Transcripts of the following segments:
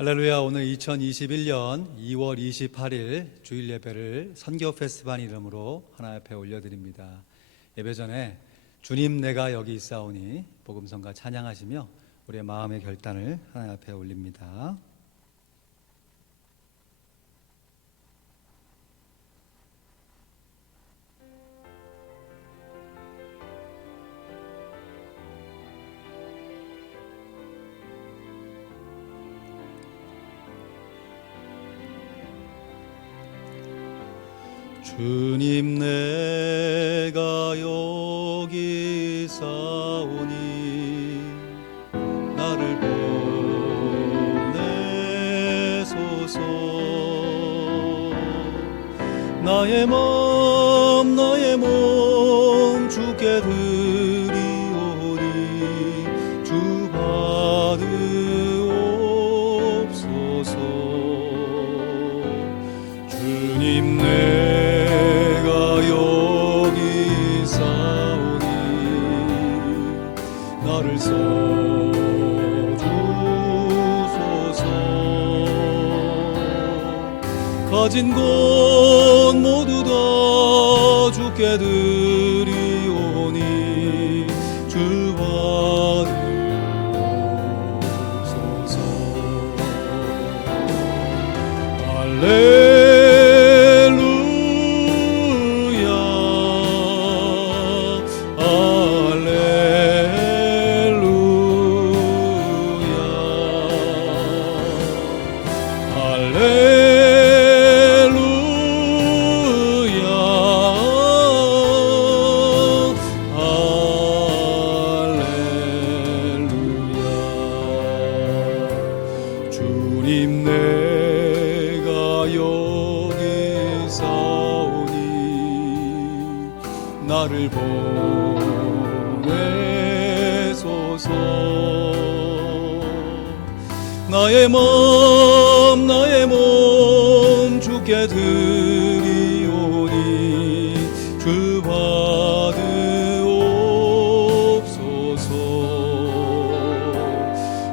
할렐루야. 오늘 2021년 2월 28일 주일 예배를 선교 페스티벌 이름으로 하나님 앞에 올려드립니다. 예배 전에 주님 내가 여기 있사오니 복음성가 찬양하시며 우리의 마음의 결단을 하나님 앞에 올립니다. 주님 내가 여기 있사오니 나를 보내소서. 나의 몸 주께 드리오니 주 받으옵소서. 주님 내가 여기 있사오니 나를 써주소서. 가진 것 모두 다 주께 드리오니 주 받으옵소서. 주님 내가 여기 있사오니 나를 보내소서. 나의 몸 주께 드리오니 주 받으옵소서.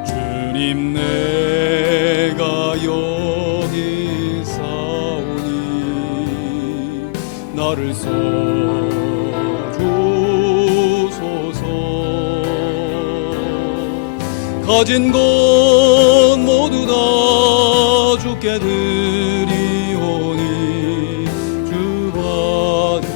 주님 내가 여기 있사오니 나를 써주소서. 가진 것 모두 다 주께 드리오니 주 받으옵소서.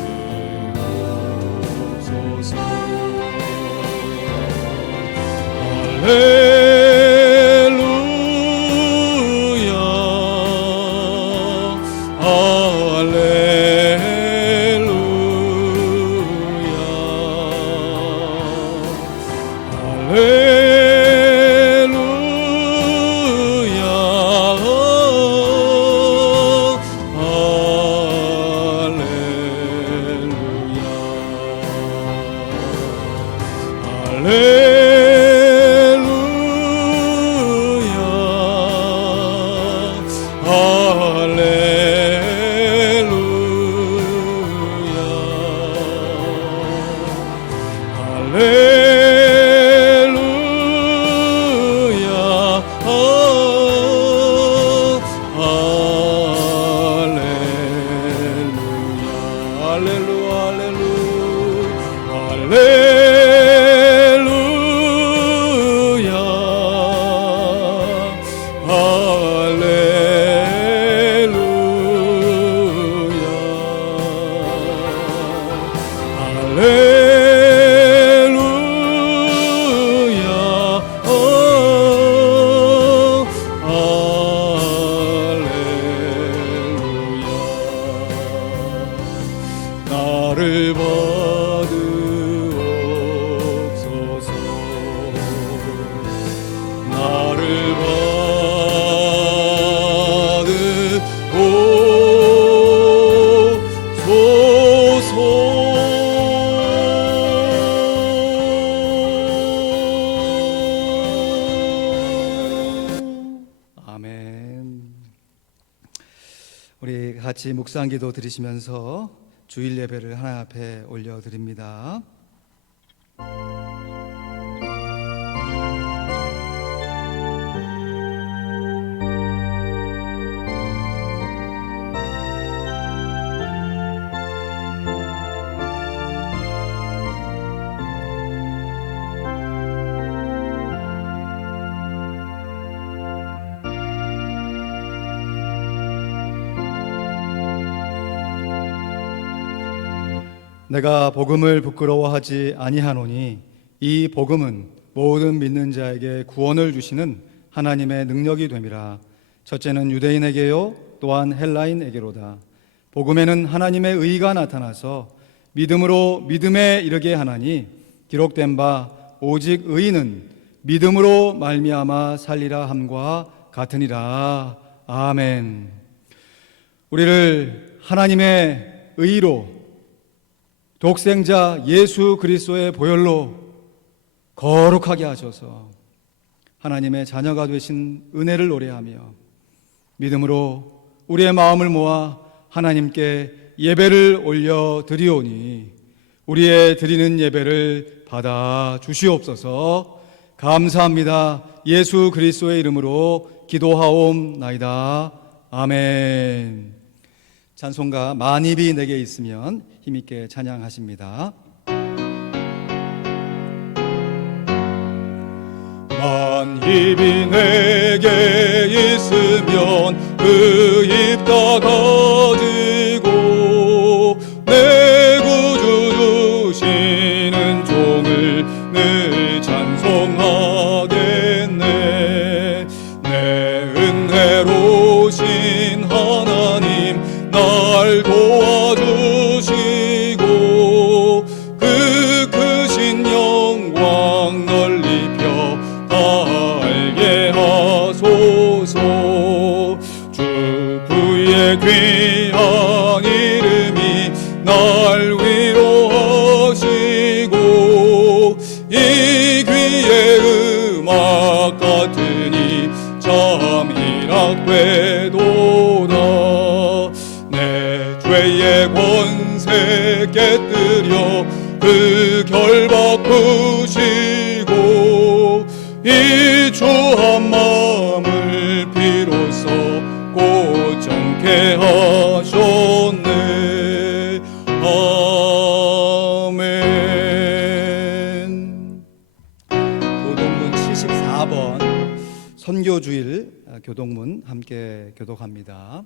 나를 받으옵소서. 나를 받으옵소서. 아멘. 우리 같이 묵상 기도 드리시면서 주일 예배를 하나님 앞에 올려드립니다. 내가 복음을 부끄러워하지 아니하노니 이 복음은 모든 믿는 자에게 구원을 주시는 하나님의 능력이 됨이라. 첫째는 유대인에게요 또한 헬라인에게로다. 복음에는 하나님의 의가 나타나서 믿음으로 믿음에 이르게 하나니 기록된 바 오직 의인은 믿음으로 말미암아 살리라 함과 같으니라. 아멘. 우리를 하나님의 의로 독생자 예수 그리스도의 보혈로 거룩하게 하셔서 하나님의 자녀가 되신 은혜를 노래하며 믿음으로 우리의 마음을 모아 하나님께 예배를 올려 드리오니 우리의 드리는 예배를 받아 주시옵소서. 감사합니다. 예수 그리스도의 이름으로 기도하옵나이다. 아멘. 찬송가 만입이 내게 있으면 힘있게 찬양하십니다. 만입이 내게 있으면 그 입 다 가지고 내 구주 주시는 종을 늘 찬송하겠네. 내 은혜로우신 하나님 날 도와주시고 그 크신 영광 널리 펴 알게 하소서. 주 그의 귀한 이름이 날 위로하시고 이 귀의 음악 같으니 참 희락되도다. 내 죄의 권세 깨뜨려 그 결 바꾸시고 이 주 한 마음을 비로소 고정케 하셨네. 아멘. 교동문 74번 선교주일 교동문 함께 교독합니다.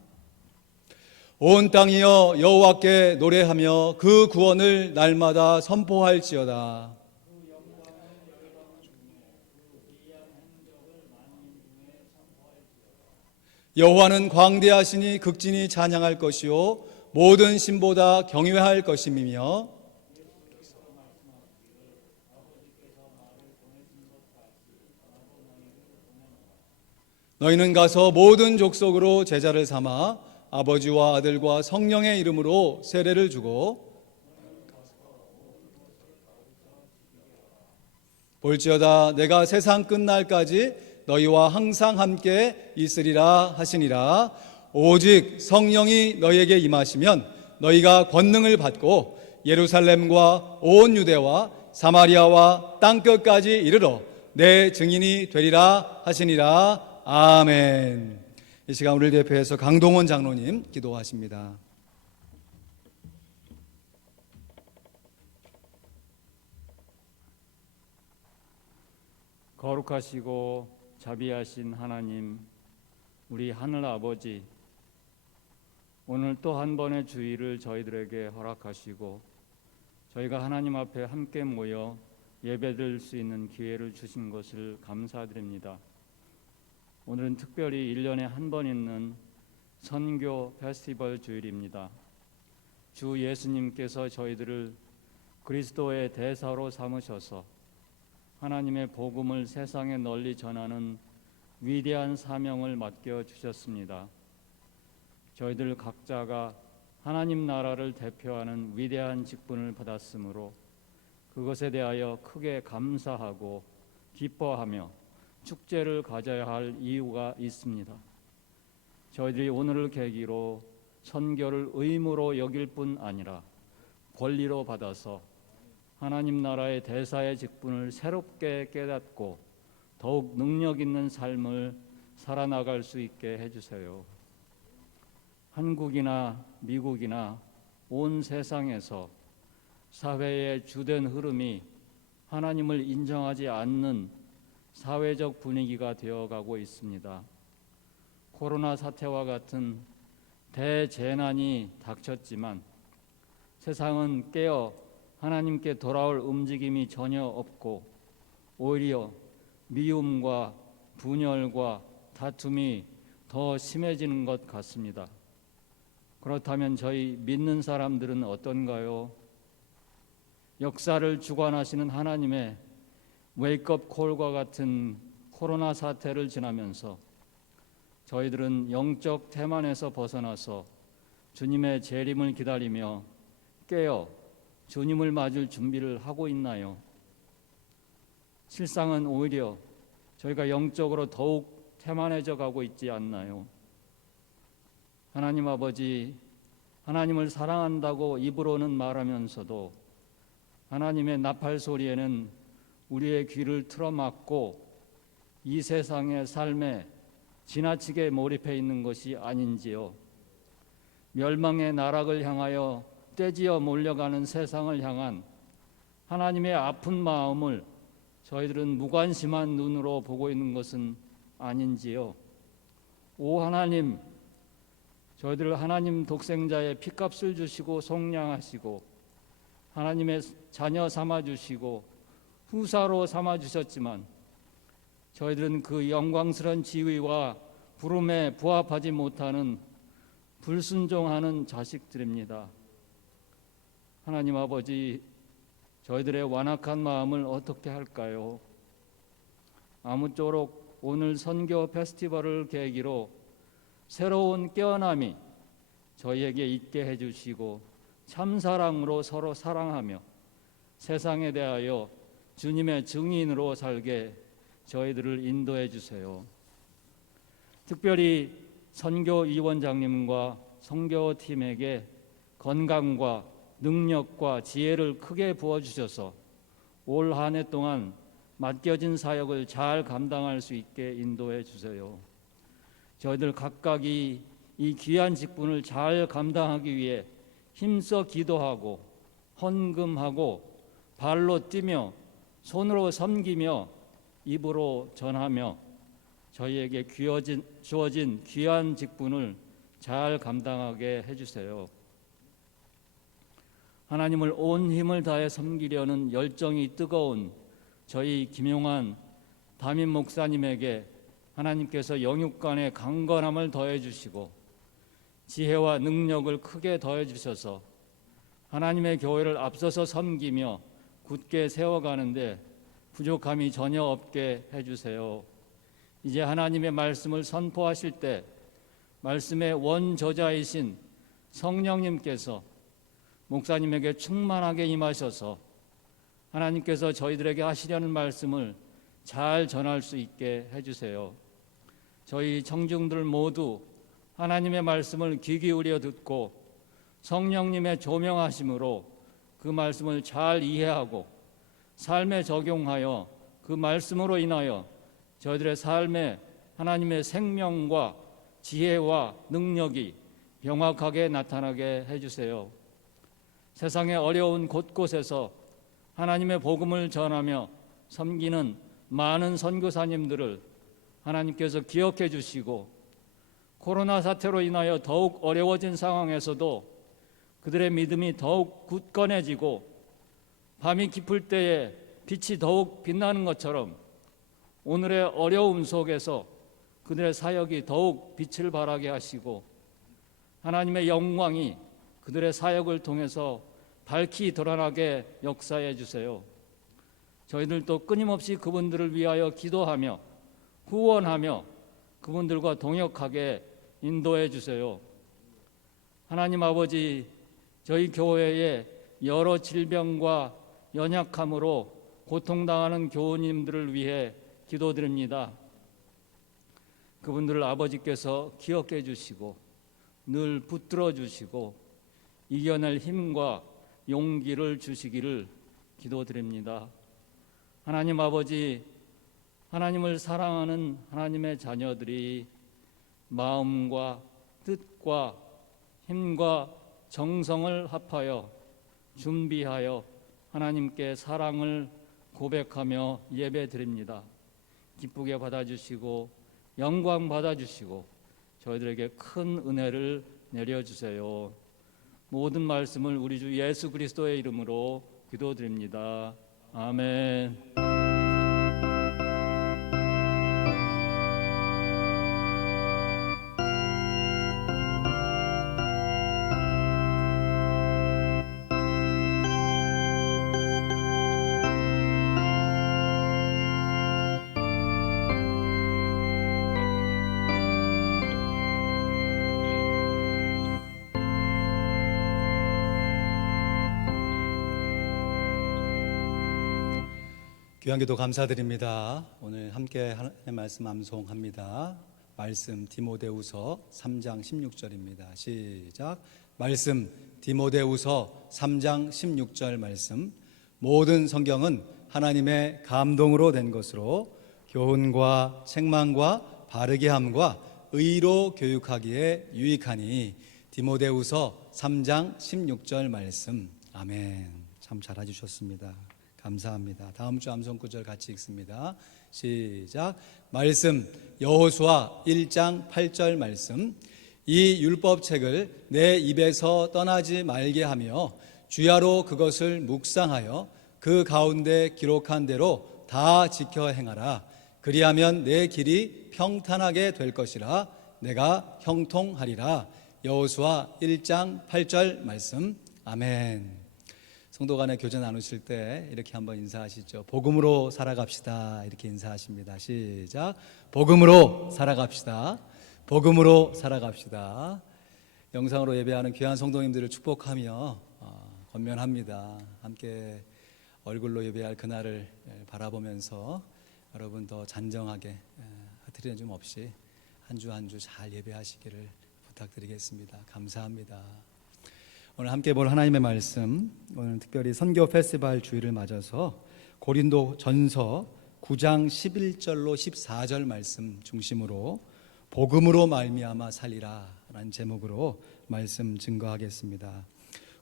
온 땅이여 여호와께 노래하며 그 구원을 날마다 선포할지어다. 여호와는 광대하시니 극진히 찬양할 것이요 모든 신보다 경외할 것임이며 너희는 가서 모든 족속으로 제자를 삼아 아버지와 아들과 성령의 이름으로 세례를 주고 볼지어다 내가 세상 끝날까지 너희와 항상 함께 있으리라 하시니라. 오직 성령이 너희에게 임하시면 너희가 권능을 받고 예루살렘과 온 유대와 사마리아와 땅끝까지 이르러 내 증인이 되리라 하시니라. 아멘. 이 시간 우리를 대표해서 강동원 장로님 기도하십니다. 거룩하시고 자비하신 하나님, 우리 하늘 아버지, 오늘 또 한 번의 주일을 저희들에게 허락하시고 저희가 하나님 앞에 함께 모여 예배드릴 수 있는 기회를 주신 것을 감사드립니다. 오늘은 특별히 1년에 한 번 있는 선교 페스티벌 주일입니다. 주 예수님께서 저희들을 그리스도의 대사로 삼으셔서 하나님의 복음을 세상에 널리 전하는 위대한 사명을 맡겨주셨습니다. 저희들 각자가 하나님 나라를 대표하는 위대한 직분을 받았으므로 그것에 대하여 크게 감사하고 기뻐하며 축제를 가져야 할 이유가 있습니다. 저희들이 오늘을 계기로 선교를 의무로 여길 뿐 아니라 권리로 받아서 하나님 나라의 대사의 직분을 새롭게 깨닫고 더욱 능력 있는 삶을 살아나갈 수 있게 해주세요. 한국이나 미국이나 온 세상에서 사회의 주된 흐름이 하나님을 인정하지 않는 사회적 분위기가 되어가고 있습니다. 코로나 사태와 같은 대재난이 닥쳤지만 세상은 깨어 하나님께 돌아올 움직임이 전혀 없고 오히려 미움과 분열과 다툼이 더 심해지는 것 같습니다. 그렇다면 저희 믿는 사람들은 어떤가요? 역사를 주관하시는 하나님의 웨이크업 콜과 같은 코로나 사태를 지나면서 저희들은 영적 태만에서 벗어나서 주님의 재림을 기다리며 깨어 주님을 맞을 준비를 하고 있나요? 실상은 오히려 저희가 영적으로 더욱 태만해져 가고 있지 않나요? 하나님 아버지, 하나님을 사랑한다고 입으로는 말하면서도 하나님의 나팔 소리에는 우리의 귀를 틀어막고 이 세상의 삶에 지나치게 몰입해 있는 것이 아닌지요. 멸망의 나락을 향하여 떼지어 몰려가는 세상을 향한 하나님의 아픈 마음을 저희들은 무관심한 눈으로 보고 있는 것은 아닌지요. 오 하나님, 저희들을 하나님 독생자의 피값을 주시고 속량하시고 하나님의 자녀 삼아주시고 후사로 삼아주셨지만 저희들은 그 영광스러운 지위와 부름에 부합하지 못하는 불순종하는 자식들입니다. 하나님 아버지, 저희들의 완악한 마음을 어떻게 할까요? 아무쪼록 오늘 선교 페스티벌을 계기로 새로운 깨어남이 저희에게 있게 해주시고 참사랑으로 서로 사랑하며 세상에 대하여 주님의 증인으로 살게 저희들을 인도해 주세요. 특별히 선교위원장님과 선교팀에게 건강과 능력과 지혜를 크게 부어주셔서 올 한 해 동안 맡겨진 사역을 잘 감당할 수 있게 인도해 주세요. 저희들 각각이 이 귀한 직분을 잘 감당하기 위해 힘써 기도하고 헌금하고 발로 뛰며 손으로 섬기며 입으로 전하며 저희에게 주어진 귀한 직분을 잘 감당하게 해주세요. 하나님을 온 힘을 다해 섬기려는 열정이 뜨거운 저희 김용환 담임 목사님에게 하나님께서 영육간의 강건함을 더해 주시고 지혜와 능력을 크게 더해 주셔서 하나님의 교회를 앞서서 섬기며 굳게 세워가는데 부족함이 전혀 없게 해주세요. 이제 하나님의 말씀을 선포하실 때 말씀의 원저자이신 성령님께서 목사님에게 충만하게 임하셔서 하나님께서 저희들에게 하시려는 말씀을 잘 전할 수 있게 해주세요. 저희 청중들 모두 하나님의 말씀을 귀 기울여 듣고 성령님의 조명하심으로 그 말씀을 잘 이해하고 삶에 적용하여 그 말씀으로 인하여 저희들의 삶에 하나님의 생명과 지혜와 능력이 명확하게 나타나게 해주세요. 세상의 어려운 곳곳에서 하나님의 복음을 전하며 섬기는 많은 선교사님들을 하나님께서 기억해 주시고 코로나 사태로 인하여 더욱 어려워진 상황에서도 그들의 믿음이 더욱 굳건해지고 밤이 깊을 때에 빛이 더욱 빛나는 것처럼 오늘의 어려움 속에서 그들의 사역이 더욱 빛을 발하게 하시고 하나님의 영광이 그들의 사역을 통해서 밝히 드러나게 역사해 주세요. 저희들도 끊임없이 그분들을 위하여 기도하며 후원하며 그분들과 동역하게 인도해 주세요. 하나님 아버지, 저희 교회에 여러 질병과 연약함으로 고통당하는 교우님들을 위해 기도드립니다. 그분들을 아버지께서 기억해 주시고 늘 붙들어 주시고 이겨낼 힘과 용기를 주시기를 기도드립니다. 하나님 아버지, 하나님을 사랑하는 하나님의 자녀들이 마음과 뜻과 힘과 정성을 합하여 준비하여 하나님께 사랑을 고백하며 예배드립니다. 기쁘게 받아주시고 영광 받아주시고 저희들에게 큰 은혜를 내려주세요. 모든 말씀을 우리 주 예수 그리스도의 이름으로 기도드립니다. 아멘. 귀한 기도 감사드립니다. 오늘 함께 하나님의 말씀 암송합니다. 말씀 디모데후서 3장 16절입니다. 시작. 말씀 디모데후서 3장 16절 말씀. 모든 성경은 하나님의 감동으로 된 것으로 교훈과 책망과 바르게 함과 의로 교육하기에 유익하니. 디모데후서 3장 16절 말씀. 아멘. 참 잘해주셨습니다. 감사합니다. 다음 주 암송 구절 같이 읽습니다. 시작. 말씀 여호수아 1장 8절 말씀. 이 율법책을 내 입에서 떠나지 말게 하며 주야로 그것을 묵상하여 그 가운데 기록한 대로 다 지켜 행하라. 그리하면 내 길이 평탄하게 될 것이라. 내가 형통하리라. 여호수아 1장 8절 말씀. 아멘. 성도 간에 교제 나누실 때 이렇게 한번 인사하시죠. 복음으로 살아갑시다. 이렇게 인사하십니다. 시작. 복음으로 살아갑시다. 복음으로 살아갑시다. 영상으로 예배하는 귀한 성도님들을 축복하며 권면합니다. 함께 얼굴로 예배할 그날을 바라보면서 여러분 더 잔정하게 흐트리는 좀 없이 한 주 한 주 잘 예배하시기를 부탁드리겠습니다. 감사합니다. 오늘 함께 볼 하나님의 말씀, 오늘 특별히 선교 페스티벌 주일을 맞아서 고린도 전서 9장 11절로 14절 말씀 중심으로 복음으로 말미암아 살리라 라는 제목으로 말씀 증거하겠습니다.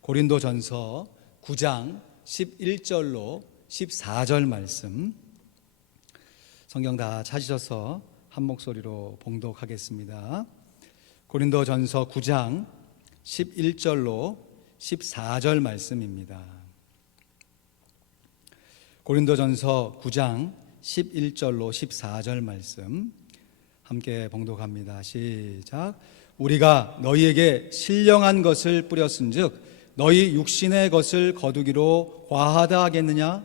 고린도 전서 9장 11절로 14절 말씀, 성경 다 찾으셔서 한 목소리로 봉독하겠습니다. 고린도 전서 9장 11절로 14절 말씀입니다. 고린도전서 9장 11절로 14절 말씀 함께 봉독합니다. 시작. 우리가 너희에게 신령한 것을 뿌렸은즉 너희 육신의 것을 거두기로 과하다 하겠느냐?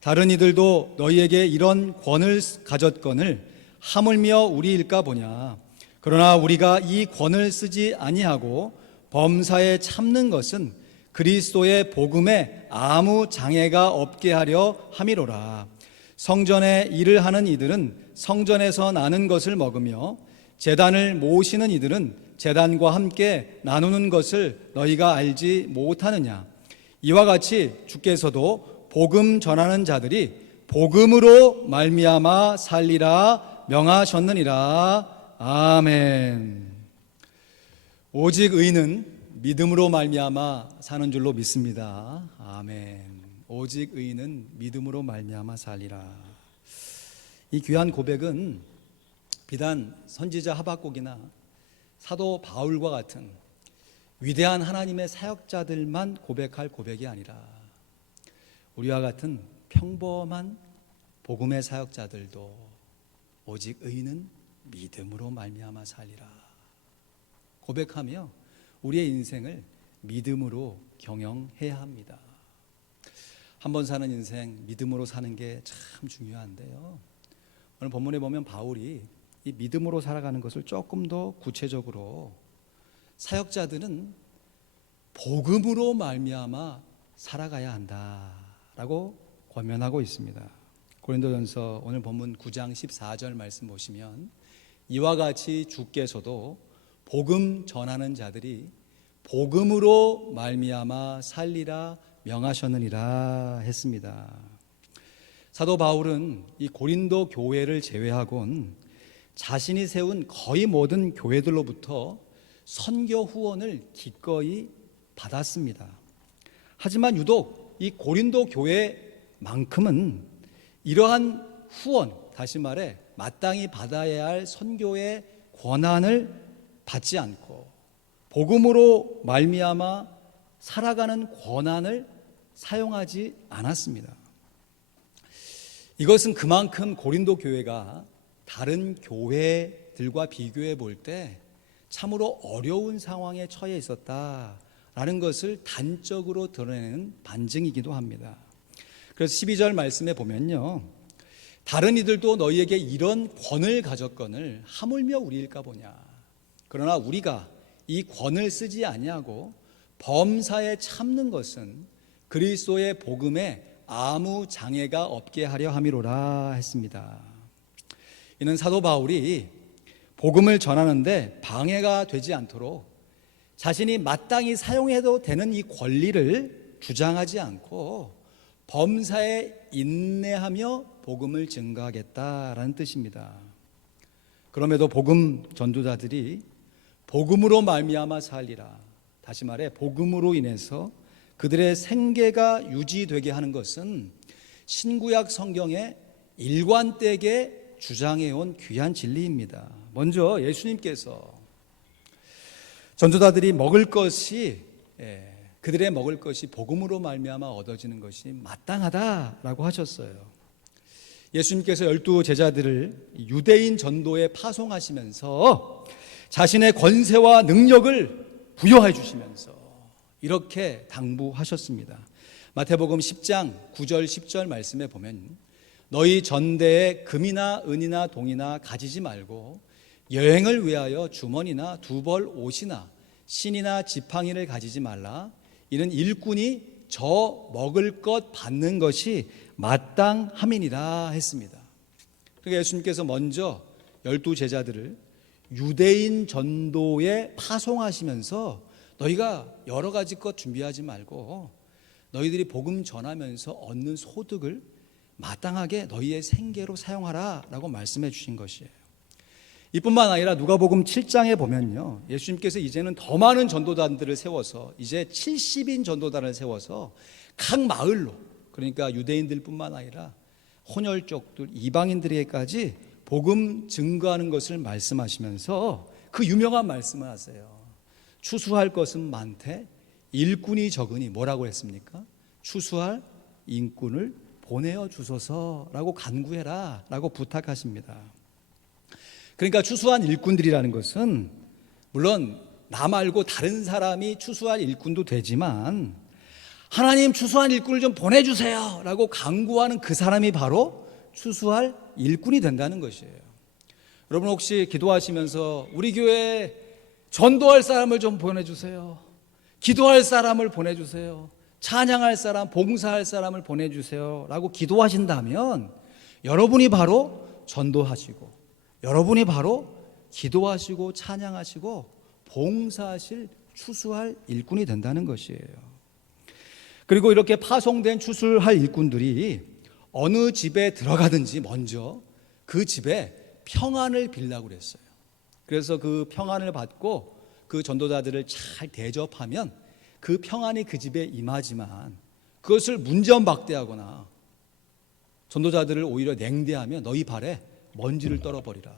다른 이들도 너희에게 이런 권을 가졌거늘 하물며 우리일까 보냐? 그러나 우리가 이 권을 쓰지 아니하고 범사에 참는 것은 그리스도의 복음에 아무 장애가 없게 하려 함이로라. 성전에 일을 하는 이들은 성전에서 나는 것을 먹으며 제단을 모시는 이들은 제단과 함께 나누는 것을 너희가 알지 못하느냐. 이와 같이 주께서도 복음 전하는 자들이 복음으로 말미암아 살리라 명하셨느니라. 아멘. 오직 의인은 믿음으로 말미암아 사는 줄로 믿습니다. 아멘. 오직 의인은 믿음으로 말미암아 살리라. 이 귀한 고백은 비단 선지자 하박국이나 사도 바울과 같은 위대한 하나님의 사역자들만 고백할 고백이 아니라 우리와 같은 평범한 복음의 사역자들도 오직 의인은 믿음으로 말미암아 살리라 고백하며 우리의 인생을 믿음으로 경영해야 합니다. 한 번 사는 인생 믿음으로 사는 게 참 중요한데요. 오늘 본문에 보면 바울이 이 믿음으로 살아가는 것을 조금 더 구체적으로 사역자들은 복음으로 말미암아 살아가야 한다라고 권면하고 있습니다. 고린도전서 오늘 본문 9장 14절 말씀 보시면 이와 같이 주께서도 복음 전하는 자들이 복음으로 말미암아 살리라 명하셨느니라 했습니다. 사도 바울은 이 고린도 교회를 제외하곤 자신이 세운 거의 모든 교회들로부터 선교 후원을 기꺼이 받았습니다. 하지만 유독 이 고린도 교회만큼은 이러한 후원, 다시 말해 마땅히 받아야 할 선교의 권한을 받지 않고 복음으로 말미암아 살아가는 권한을 사용하지 않았습니다. 이것은 그만큼 고린도 교회가 다른 교회들과 비교해 볼 때 참으로 어려운 상황에 처해 있었다라는 것을 단적으로 드러내는 반증이기도 합니다. 그래서 12절 말씀에 보면요, 다른 이들도 너희에게 이런 권을 가졌거늘 하물며 우리일까 보냐. 그러나 우리가 이 권을 쓰지 아니하고 범사에 참는 것은 그리스도의 복음에 아무 장애가 없게 하려 함이로라 했습니다. 이는 사도 바울이 복음을 전하는데 방해가 되지 않도록 자신이 마땅히 사용해도 되는 이 권리를 주장하지 않고 범사에 인내하며 복음을 증거하겠다라는 뜻입니다. 그럼에도 복음 전도자들이 복음으로 말미암아 살리라, 다시 말해 복음으로 인해서 그들의 생계가 유지되게 하는 것은 신구약 성경의 일관되게 주장해온 귀한 진리입니다. 먼저 예수님께서 전도자들이 먹을 것이 그들의 먹을 것이 복음으로 말미암아 얻어지는 것이 마땅하다라고 하셨어요. 예수님께서 12 제자들을 유대인 전도에 파송하시면서 자신의 권세와 능력을 부여해 주시면서 이렇게 당부하셨습니다. 마태복음 10장 9절 10절 말씀에 보면 너희 전대에 금이나 은이나 동이나 가지지 말고 여행을 위하여 주머니나 두벌 옷이나 신이나 지팡이를 가지지 말라. 이는 일꾼이 저 먹을 것 받는 것이 마땅함이니라 했습니다. 그러니까 예수님께서 먼저 12 제자들을 유대인 전도에 파송하시면서 너희가 여러 가지 것 준비하지 말고 너희들이 복음 전하면서 얻는 소득을 마땅하게 너희의 생계로 사용하라 라고 말씀해 주신 것이에요. 이뿐만 아니라 누가복음 7장에 보면요, 예수님께서 이제는 더 많은 전도단들을 세워서 이제 70인 전도단을 세워서 각 마을로, 그러니까 유대인들뿐만 아니라 혼혈족들, 이방인들에게까지 복음 증거하는 것을 말씀하시면서 그 유명한 말씀을 하세요. 추수할 것은 많되 일꾼이 적으니 뭐라고 했습니까? 추수할 인꾼을 보내어 주소서라고 간구해라 라고 부탁하십니다. 그러니까 추수한 일꾼들이라는 것은 물론 나 말고 다른 사람이 추수할 일꾼도 되지만 하나님 추수한 일꾼을 좀 보내주세요 라고 간구하는 그 사람이 바로 추수할 일꾼이 된다는 것이에요. 여러분 혹시 기도하시면서 우리 교회에 전도할 사람을 좀 보내주세요, 기도할 사람을 보내주세요, 찬양할 사람, 봉사할 사람을 보내주세요 라고 기도하신다면 여러분이 바로 전도하시고 여러분이 바로 기도하시고 찬양하시고 봉사하실 추수할 일꾼이 된다는 것이에요. 그리고 이렇게 파송된 추수할 일꾼들이 어느 집에 들어가든지 먼저 그 집에 평안을 빌라고 그랬어요. 그래서 그 평안을 받고 그 전도자들을 잘 대접하면 그 평안이 그 집에 임하지만 그것을 문전박대하거나 전도자들을 오히려 냉대하면 너희 발에 먼지를 떨어버리라.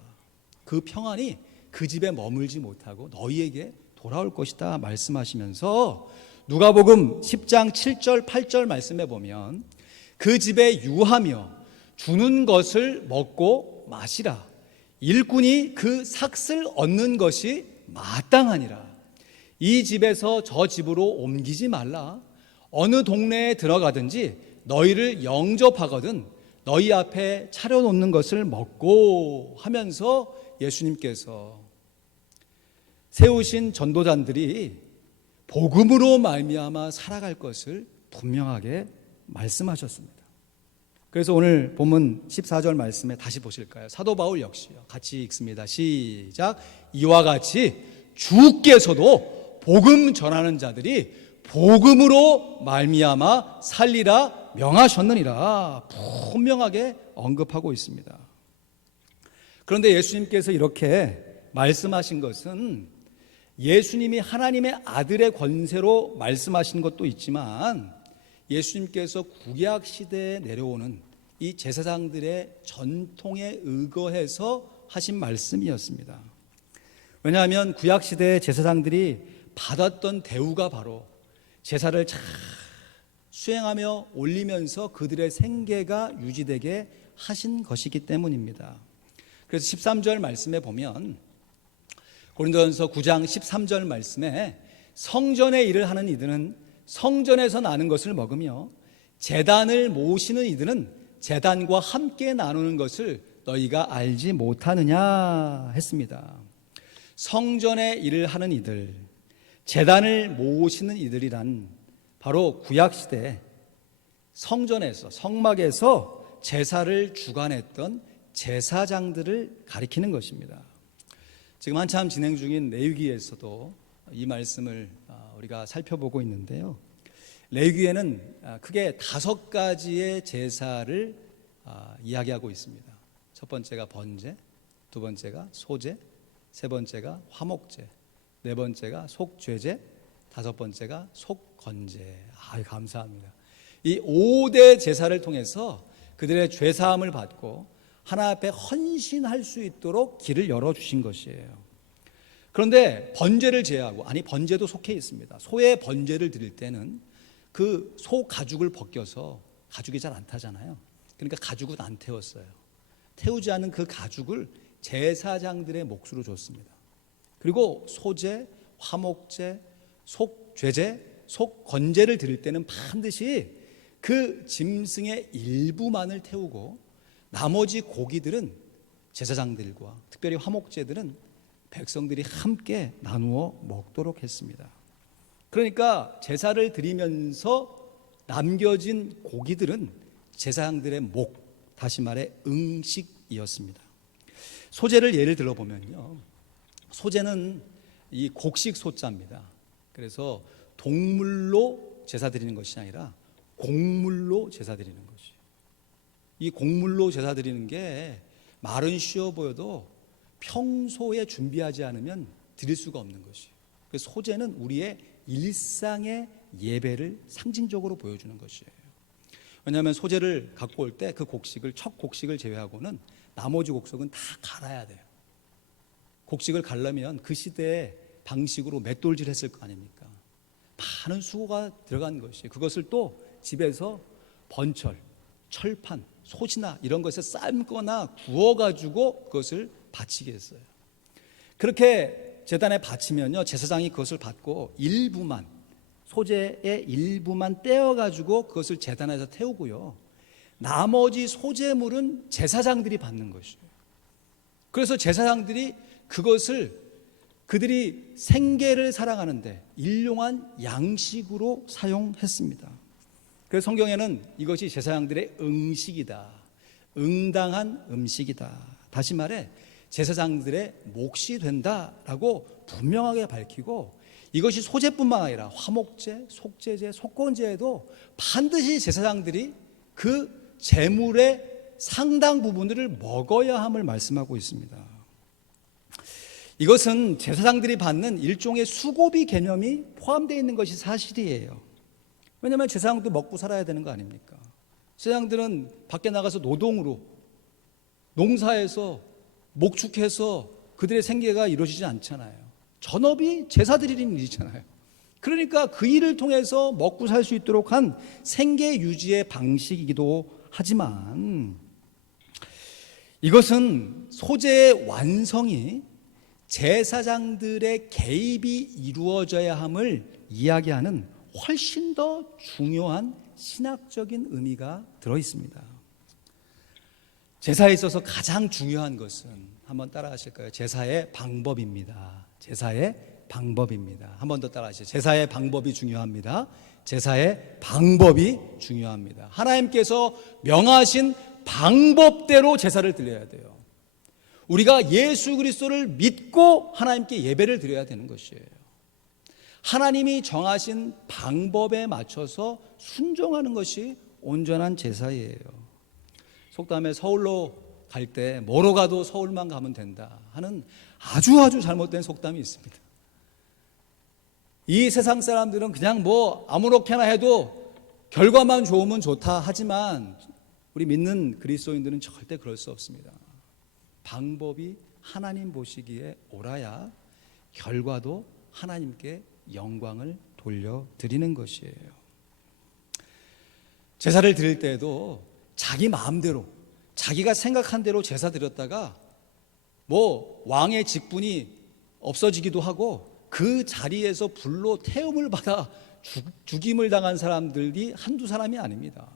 그 평안이 그 집에 머물지 못하고 너희에게 돌아올 것이다 말씀하시면서 누가복음 10장 7절 8절 말씀해 보면 그 집에 유하며 주는 것을 먹고 마시라. 일꾼이 그 삭슬 얻는 것이 마땅하니라. 이 집에서 저 집으로 옮기지 말라. 어느 동네에 들어가든지 너희를 영접하거든 너희 앞에 차려놓는 것을 먹고 하면서 예수님께서 세우신 전도자들이 복음으로 말미암아 살아갈 것을 분명하게 말씀하셨습니다. 그래서 오늘 본문 14절 말씀에 다시 보실까요? 사도 바울 역시요. 같이 읽습니다. 시작. 이와 같이 주께서도 복음 전하는 자들이 복음으로 말미암아 살리라 명하셨느니라 분명하게 언급하고 있습니다. 그런데 예수님께서 이렇게 말씀하신 것은 예수님이 하나님의 아들의 권세로 말씀하신 것도 있지만 예수님께서 구약 시대에 내려오는 이 제사장들의 전통에 의거해서 하신 말씀이었습니다. 왜냐하면 구약 시대의 제사장들이 받았던 대우가 바로 제사를 잘 수행하며 올리면서 그들의 생계가 유지되게 하신 것이기 때문입니다. 그래서 13절 말씀에 보면, 고린도전서 9장 13절 말씀에 성전의 일을 하는 이들은 성전에서 나는 것을 먹으며 제단을 모시는 이들은 제단과 함께 나누는 것을 너희가 알지 못하느냐 했습니다. 성전의 일을 하는 이들, 제단을 모시는 이들이란 바로 구약시대 성전에서, 성막에서 제사를 주관했던 제사장들을 가리키는 것입니다. 지금 한참 진행 중인 레위기에서도 이 말씀을 우리가 살펴보고 있는데요. 레위기에는 크게 5가지의 제사를 이야기하고 있습니다. 첫 번째가 번제, 두 번째가 소제, 세 번째가 화목제, 네 번째가 속죄제, 다섯 번째가 속건제. 감사합니다. 이 5대 제사를 통해서 그들의 죄사함을 받고 하나님 앞에 헌신할 수 있도록 길을 열어주신 것이에요. 그런데 번제를 제외하고, 번제도 속해 있습니다. 소의 번제를 드릴 때는 그 소 가죽을 벗겨서, 가죽이 잘 안 타잖아요. 그러니까 가죽은 안 태웠어요. 태우지 않은 그 가죽을 제사장들의 몫으로 줬습니다. 그리고 소제, 화목제, 속죄제, 속건제를 드릴 때는 반드시 그 짐승의 일부만을 태우고 나머지 고기들은 제사장들과 특별히 화목제들은 백성들이 함께 나누어 먹도록 했습니다. 그러니까 제사를 드리면서 남겨진 고기들은 제사장들의 목, 다시 말해 응식이었습니다. 소제를 예를 들어보면요, 소제는 이 곡식 소자입니다. 그래서 동물로 제사 드리는 것이 아니라 곡물로 제사 드리는 것이에요. 이 곡물로 제사 드리는 게 말은 쉬워 보여도 평소에 준비하지 않으면 드릴 수가 없는 것이에요. 그래서 소제는 우리의 일상의 예배를 상징적으로 보여주는 것이에요. 왜냐하면 소제를 갖고 올 때 그 곡식을, 첫 곡식을 제외하고는 나머지 곡식은 다 갈아야 돼요. 곡식을 갈려면 그 시대의 방식으로 맷돌질 했을 거 아닙니까? 많은 수고가 들어간 것이에요. 그것을 또 집에서 번철, 철판, 소시나 이런 것에 삶거나 구워가지고 그것을 바치게 했어요. 그렇게 제단에 바치면요, 제사장이 그것을 받고 일부만, 소제의 일부만 떼어가지고 그것을 제단에서 태우고요, 나머지 소제물은 제사장들이 받는 것이에요. 그래서 제사장들이 그것을 그들이 생계를 살아가는데 일용한 양식으로 사용했습니다. 그래서 성경에는 이것이 제사장들의 응식이다, 응당한 음식이다, 다시 말해 제사장들의 몫이 된다라고 분명하게 밝히고, 이것이 소제뿐만 아니라 화목제, 속죄제, 속건제에도 반드시 제사장들이 그 제물의 상당 부분들을 먹어야 함을 말씀하고 있습니다. 이것은 제사장들이 받는 일종의 수고비 개념이 포함되어 있는 것이 사실이에요. 왜냐하면 제사장도 먹고 살아야 되는 거 아닙니까? 제사장들은 밖에 나가서 노동으로, 농사에서 목축해서 그들의 생계가 이루어지지 않잖아요. 전업이 제사 드리는 일이잖아요. 그러니까 그 일을 통해서 먹고 살 수 있도록 한 생계 유지의 방식이기도 하지만, 이것은 소제의 완성이 제사장들의 개입이 이루어져야 함을 이야기하는 훨씬 더 중요한 신학적인 의미가 들어 있습니다. 제사에 있어서 가장 중요한 것은, 한번 따라 하실까요? 제사의 방법입니다. 제사의 방법입니다. 한 번 더 따라 하시죠. 제사의 방법이 중요합니다. 제사의 방법이 중요합니다. 하나님께서 명하신 방법대로 제사를 드려야 돼요. 우리가 예수 그리스도를 믿고 하나님께 예배를 드려야 되는 것이에요. 하나님이 정하신 방법에 맞춰서 순종하는 것이 온전한 제사예요. 속담에 서울로 갈 때 뭐로 가도 서울만 가면 된다 하는 아주 잘못된 속담이 있습니다. 이 세상 사람들은 그냥 아무렇게나 해도 결과만 좋으면 좋다 하지만, 우리 믿는 그리스도인들은 절대 그럴 수 없습니다. 방법이 하나님 보시기에 옳아야 결과도 하나님께 영광을 돌려드리는 것이에요. 제사를 드릴 때에도 자기 마음대로 자기가 생각한 대로 제사 드렸다가 뭐 왕의 직분이 없어지기도 하고 그 자리에서 불로 태움을 받아 죽임을 당한 사람들이 한두 사람이 아닙니다.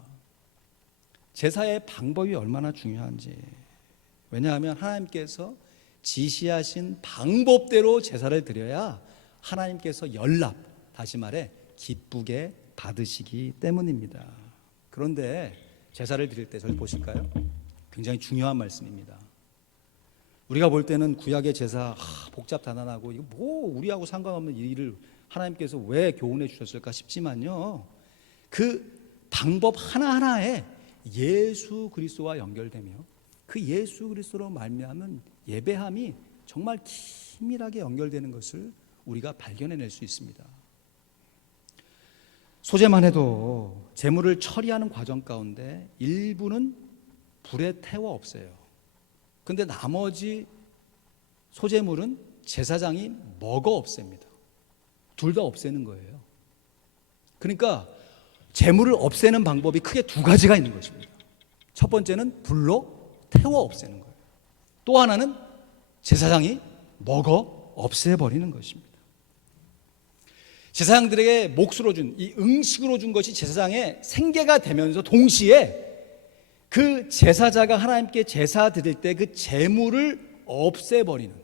제사의 방법이 얼마나 중요한지. 왜냐하면 하나님께서 지시하신 방법대로 제사를 드려야 하나님께서 다시 말해 기쁘게 받으시기 때문입니다. 그런데 제사를 드릴 때 저를 보실까요? 굉장히 중요한 말씀입니다. 우리가 볼 때는 구약의 제사 복잡다단하고 이거 뭐 우리하고 상관없는 일을 하나님께서 왜 교훈해 주셨을까 싶지만요, 그 방법 하나하나에 예수 그리스도와 연결되며 그 예수 그리스도로 말미암은 예배함이 정말 긴밀하게 연결되는 것을 우리가 발견해낼 수 있습니다. 소재만 해도 제물을 처리하는 과정 가운데 일부는 불에 태워 없애요. 근데 나머지 소재물은 제사장이 먹어 없앱니다. 둘 다 없애는 거예요. 그러니까 제물을 없애는 방법이 크게 두 가지가 있는 것입니다. 첫 번째는 불로 태워 없애는 거예요. 또 하나는 제사장이 먹어 없애버리는 것입니다. 제사장들에게 몫으로 준, 이 음식으로 준 것이 제사장의 생계가 되면서 동시에 그 제사자가 하나님께 제사 드릴 때 그 제물을 없애버리는,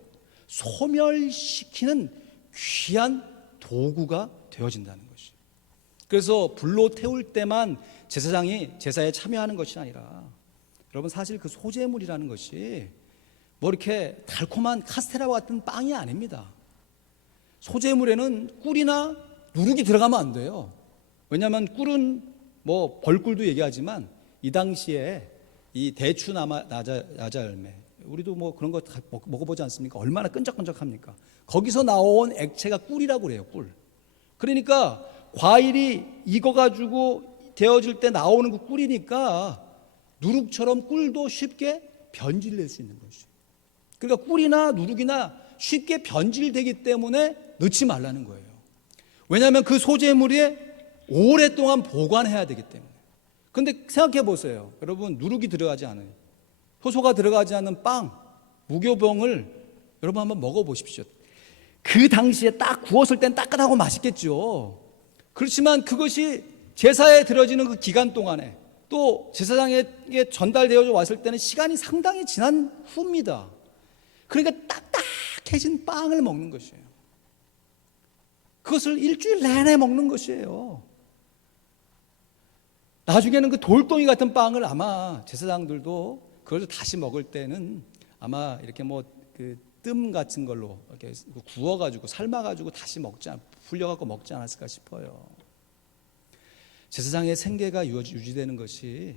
소멸시키는 귀한 도구가 되어진다는 것이죠. 그래서 불로 태울 때만 제사장이 제사에 참여하는 것이 아니라, 여러분 사실 그 소제물이라는 것이 뭐 이렇게 달콤한 카스테라와 같은 빵이 아닙니다. 소제물에는 꿀이나 누룩이 들어가면 안 돼요. 왜냐하면 꿀은 뭐 벌꿀도 얘기하지만 이 당시에 이 대추 나자 열매, 우리도 뭐 그런 거 다 먹어보지 않습니까? 얼마나 끈적끈적합니까? 거기서 나온 액체가 꿀이라고 그래요. 꿀. 그러니까 과일이 익어가지고 데워질 때 나오는 그 꿀이니까 누룩처럼 꿀도 쉽게 변질될 수 있는 것이죠. 그러니까 꿀이나 누룩이나 쉽게 변질되기 때문에 넣지 말라는 거예요. 왜냐하면 그 소재물이 오랫동안 보관해야 되기 때문에. 근데 생각해 보세요. 여러분, 누룩이 들어가지 않아요. 효소가 들어가지 않는 빵, 무교병을 여러분 한번 먹어보십시오. 그 당시에 딱 구웠을 땐 따끈하고 맛있겠죠. 그렇지만 그것이 제사에 들어지는 그 기간 동안에 또 제사장에게 전달되어 왔을 때는 시간이 상당히 지난 후입니다. 그러니까 딱딱해진 빵을 먹는 것이에요. 그것을 일주일 내내 먹는 것이에요. 나중에는 그 돌덩이 같은 빵을 아마 제사장들도 그걸 다시 먹을 때는 아마 이렇게 뭐 그 뜸 같은 걸로 이렇게 구워가지고 삶아가지고 다시 불려갖고 먹지 않았을까 싶어요. 제사장의 생계가 유지되는 것이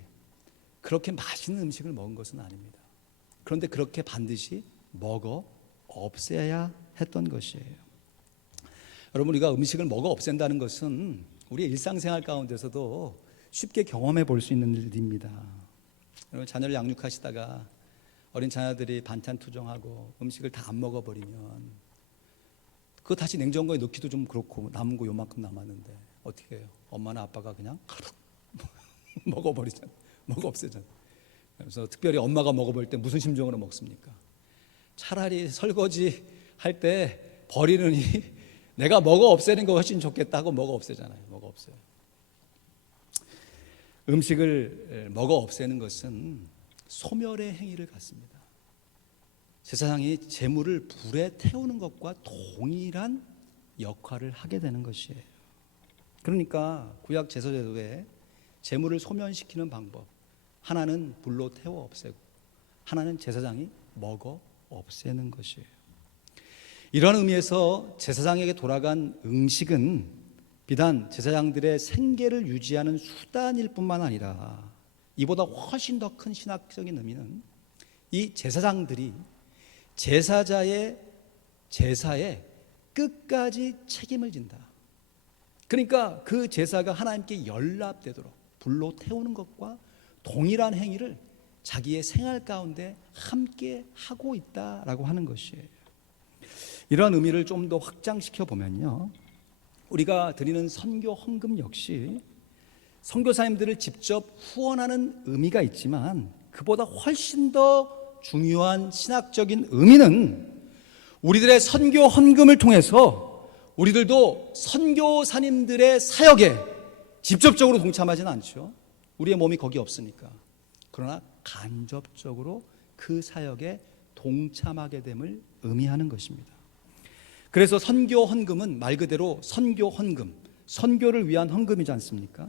그렇게 맛있는 음식을 먹은 것은 아닙니다. 그런데 그렇게 반드시 먹어 없애야 했던 것이에요. 여러분, 우리가 음식을 먹어 없앤다는 것은 우리의 일상생활 가운데서도 쉽게 경험해 볼 수 있는 일입니다. 여러분, 자녀를 양육하시다가 어린 자녀들이 반찬 투정하고 음식을 다 안 먹어버리면 그거 다시 냉장고에 넣기도 좀 그렇고 남은 거 요만큼 남았는데 어떻게 해요? 엄마나 아빠가 그냥 먹어버리잖아요. 먹어 없애잖아요. 그래서 특별히 엄마가 먹어볼 때 무슨 심정으로 먹습니까? 차라리 설거지 할 때 버리느니 내가 먹어 없애는 거 훨씬 좋겠다고 먹어 없애잖아요. 먹어 없애요. 음식을 먹어 없애는 것은 소멸의 행위를 갖습니다. 제사장이 제물을 불에 태우는 것과 동일한 역할을 하게 되는 것이에요. 그러니까 구약 제사제도에 제물을 소멸시키는 방법, 하나는 불로 태워 없애고 하나는 제사장이 먹어 없애는 것이에요. 이런 의미에서 제사장에게 돌아간 음식은 비단 제사장들의 생계를 유지하는 수단일 뿐만 아니라 이보다 훨씬 더 큰 신학적인 의미는 이 제사장들이 제사자의 제사에 끝까지 책임을 진다. 그러니까 그 제사가 하나님께 연락되도록 불로 태우는 것과 동일한 행위를 자기의 생활 가운데 함께 하고 있다라고 하는 것이에요. 이런 의미를 좀 더 확장시켜 보면요, 우리가 드리는 선교 헌금 역시 선교사님들을 직접 후원하는 의미가 있지만 그보다 훨씬 더 중요한 신학적인 의미는 우리들의 선교 헌금을 통해서 우리들도 선교사님들의 사역에 직접적으로 동참하지는 않죠. 우리의 몸이 거기 없으니까. 그러나 간접적으로 그 사역에 동참하게 됨을 의미하는 것입니다. 그래서 선교 헌금은 말 그대로 선교 헌금, 선교를 위한 헌금이지 않습니까?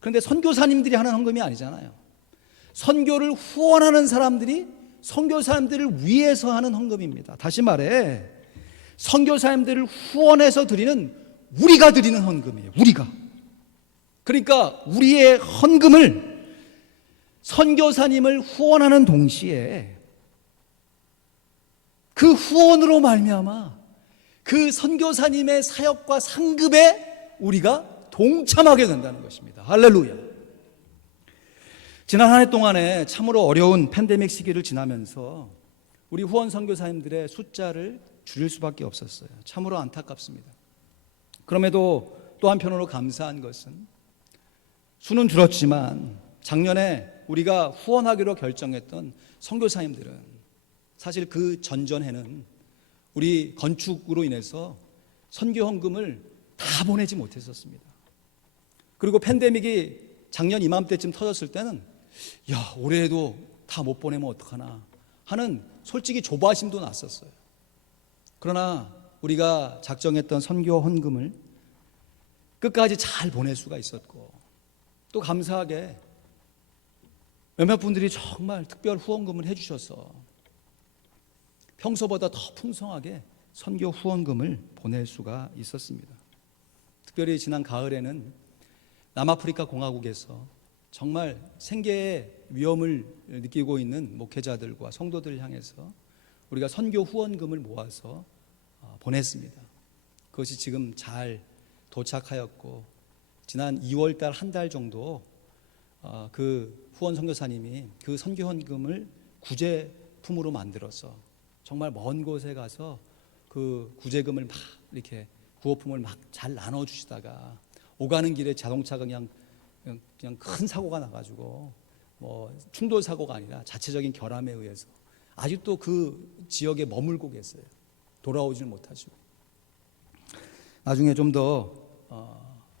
그런데 선교사님들이 하는 헌금이 아니잖아요. 선교를 후원하는 사람들이 선교사님들을 위해서 하는 헌금입니다. 다시 말해 선교사님들을 후원해서 드리는 우리가 드리는 헌금이에요. 우리가. 그러니까 우리의 헌금을 선교사님을 후원하는 동시에 그 후원으로 말미암아 그 선교사님의 사역과 상급에 우리가 동참하게 된다는 것입니다. 할렐루야. 지난 한 해 동안에 참으로 어려운 팬데믹 시기를 지나면서 우리 후원 선교사님들의 숫자를 줄일 수밖에 없었어요. 참으로 안타깝습니다. 그럼에도 또 한편으로 감사한 것은 수는 줄었지만 작년에 우리가 후원하기로 결정했던 선교사님들은 사실 그 전전에는 우리 건축으로 인해서 선교 헌금을 다 보내지 못했었습니다. 그리고 팬데믹이 작년 이맘때쯤 터졌을 때는 야, 올해에도 다 못 보내면 어떡하나 하는 솔직히 조바심도 났었어요. 그러나 우리가 작정했던 선교 헌금을 끝까지 잘 보낼 수가 있었고 또 감사하게 몇몇 분들이 정말 특별 후원금을 해주셔서 평소보다 더 풍성하게 선교 후원금을 보낼 수가 있었습니다. 특별히 지난 가을에는 남아프리카 공화국에서 정말 생계의 위험을 느끼고 있는 목회자들과 성도들을 향해서 우리가 선교 후원금을 모아서 보냈습니다. 그것이 지금 잘 도착하였고 지난 2월 달 한 달 정도 그 후원 선교사님이 그 선교 헌금을 구제품으로 만들어서 정말 먼 곳에 가서 그 구제금을 막 이렇게 구호품을 막 잘 나눠 주시다가 오가는 길에 자동차가 그냥 큰 사고가 나가지고 뭐 충돌 사고가 아니라 자체적인 결함에 의해서 아직도 그 지역에 머물고 계세요. 돌아오지는 못하시고 나중에 좀 더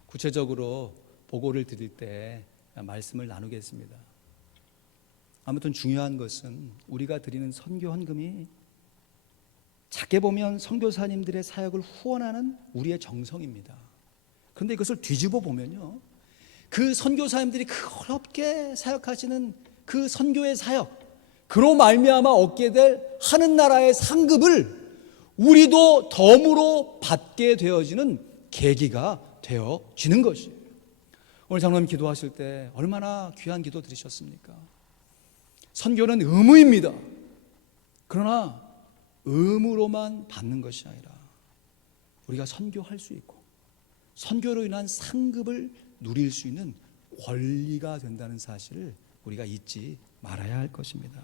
구체적으로 보고를 드릴 때 말씀을 나누겠습니다. 아무튼 중요한 것은 우리가 드리는 선교 헌금이 작게 보면 선교사님들의 사역을 후원하는 우리의 정성입니다. 그런데 이것을 뒤집어 보면요, 그 선교사님들이 그 어렵게 사역하시는 그 선교의 사역, 그로 말미암아 얻게 될 하는 나라의 상급을 우리도 덤으로 받게 되어지는 계기가 되어지는 것이에요. 오늘 장로님 기도하실 때 얼마나 귀한 기도 드리셨습니까? 선교는 의무입니다. 그러나 의무로만 받는 것이 아니라 우리가 선교할 수 있고 선교로 인한 상급을 누릴 수 있는 권리가 된다는 사실을 우리가 잊지 말아야 할 것입니다.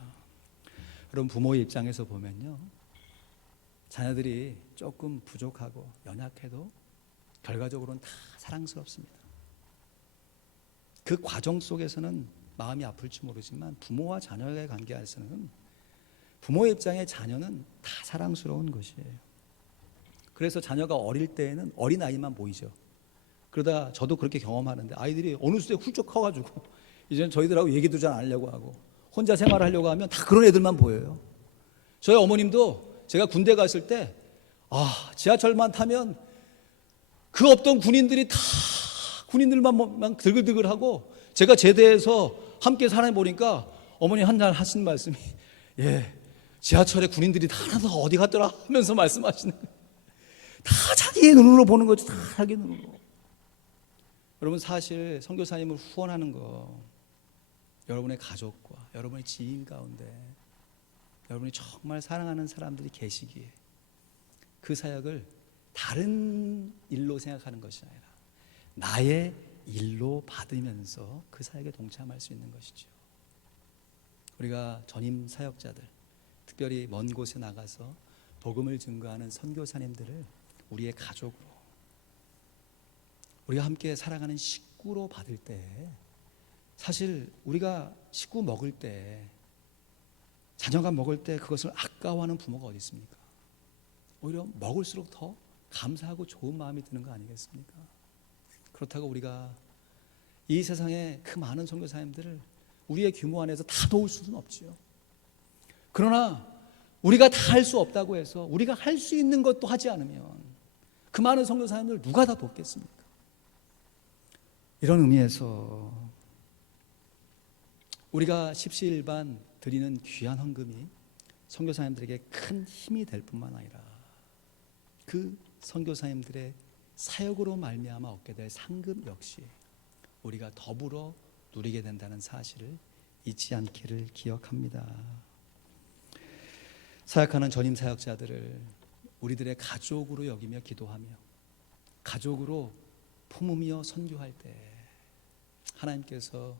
여러분, 부모의 입장에서 보면요, 자녀들이 조금 부족하고 연약해도 결과적으로는 다 사랑스럽습니다. 그 과정 속에서는 마음이 아플지 모르지만 부모와 자녀의 관계에서는 부모의 입장에 자녀는 다 사랑스러운 것이에요. 그래서 자녀가 어릴 때에는 어린아이만 보이죠. 그러다 저도 그렇게 경험하는데 아이들이 어느 수에 훌쩍 커가지고 이제는 저희들하고 얘기도 잘 안 하려고 하고 혼자 생활하려고 하면 다 그런 애들만 보여요. 저희 어머님도 제가 군대 갔을 때 지하철만 타면 그 없던 군인들이 다 군인들만 들글들글하고 제가 제대해서 함께 살아보니까 어머니 한 날 하신 말씀이 지하철에 군인들이 다 하나도 어디 갔더라 하면서 말씀하시는 거예요. 다 자기의 눈으로 보는 거지, 다 자기 눈으로. 여러분, 사실 선교사님을 후원하는 거 여러분의 가족과 여러분의 지인 가운데 여러분이 정말 사랑하는 사람들이 계시기에 그 사역을 다른 일로 생각하는 것이 아니라 나의 일로 받으면서 그 사역에 동참할 수 있는 것이죠. 우리가 전임 사역자들, 특별히 먼 곳에 나가서 복음을 증거하는 선교사님들을 우리의 가족으로, 우리가 함께 살아가는 식구로 받을 때, 사실 우리가 식구 먹을 때, 자녀가 먹을 때 그것을 아까워하는 부모가 어디 있습니까? 오히려 먹을수록 더 감사하고 좋은 마음이 드는 거 아니겠습니까? 그렇다고 우리가 이 세상의 그 많은 선교사님들을 우리의 규모 안에서 다 도울 수는 없지요. 그러나 우리가 다 할 수 없다고 해서 우리가 할 수 있는 것도 하지 않으면 그 많은 선교사님들 누가 다 돕겠습니까? 이런 의미에서 우리가 십시일반 드리는 귀한 헌금이 선교사님들에게 큰 힘이 될 뿐만 아니라 그 선교사님들의 사역으로 말미암아 얻게 될 상급 역시 우리가 더불어 누리게 된다는 사실을 잊지 않기를 기억합니다. 사역하는 전임 사역자들을 우리들의 가족으로 여기며 기도하며 가족으로 품으며 선교할 때 하나님께서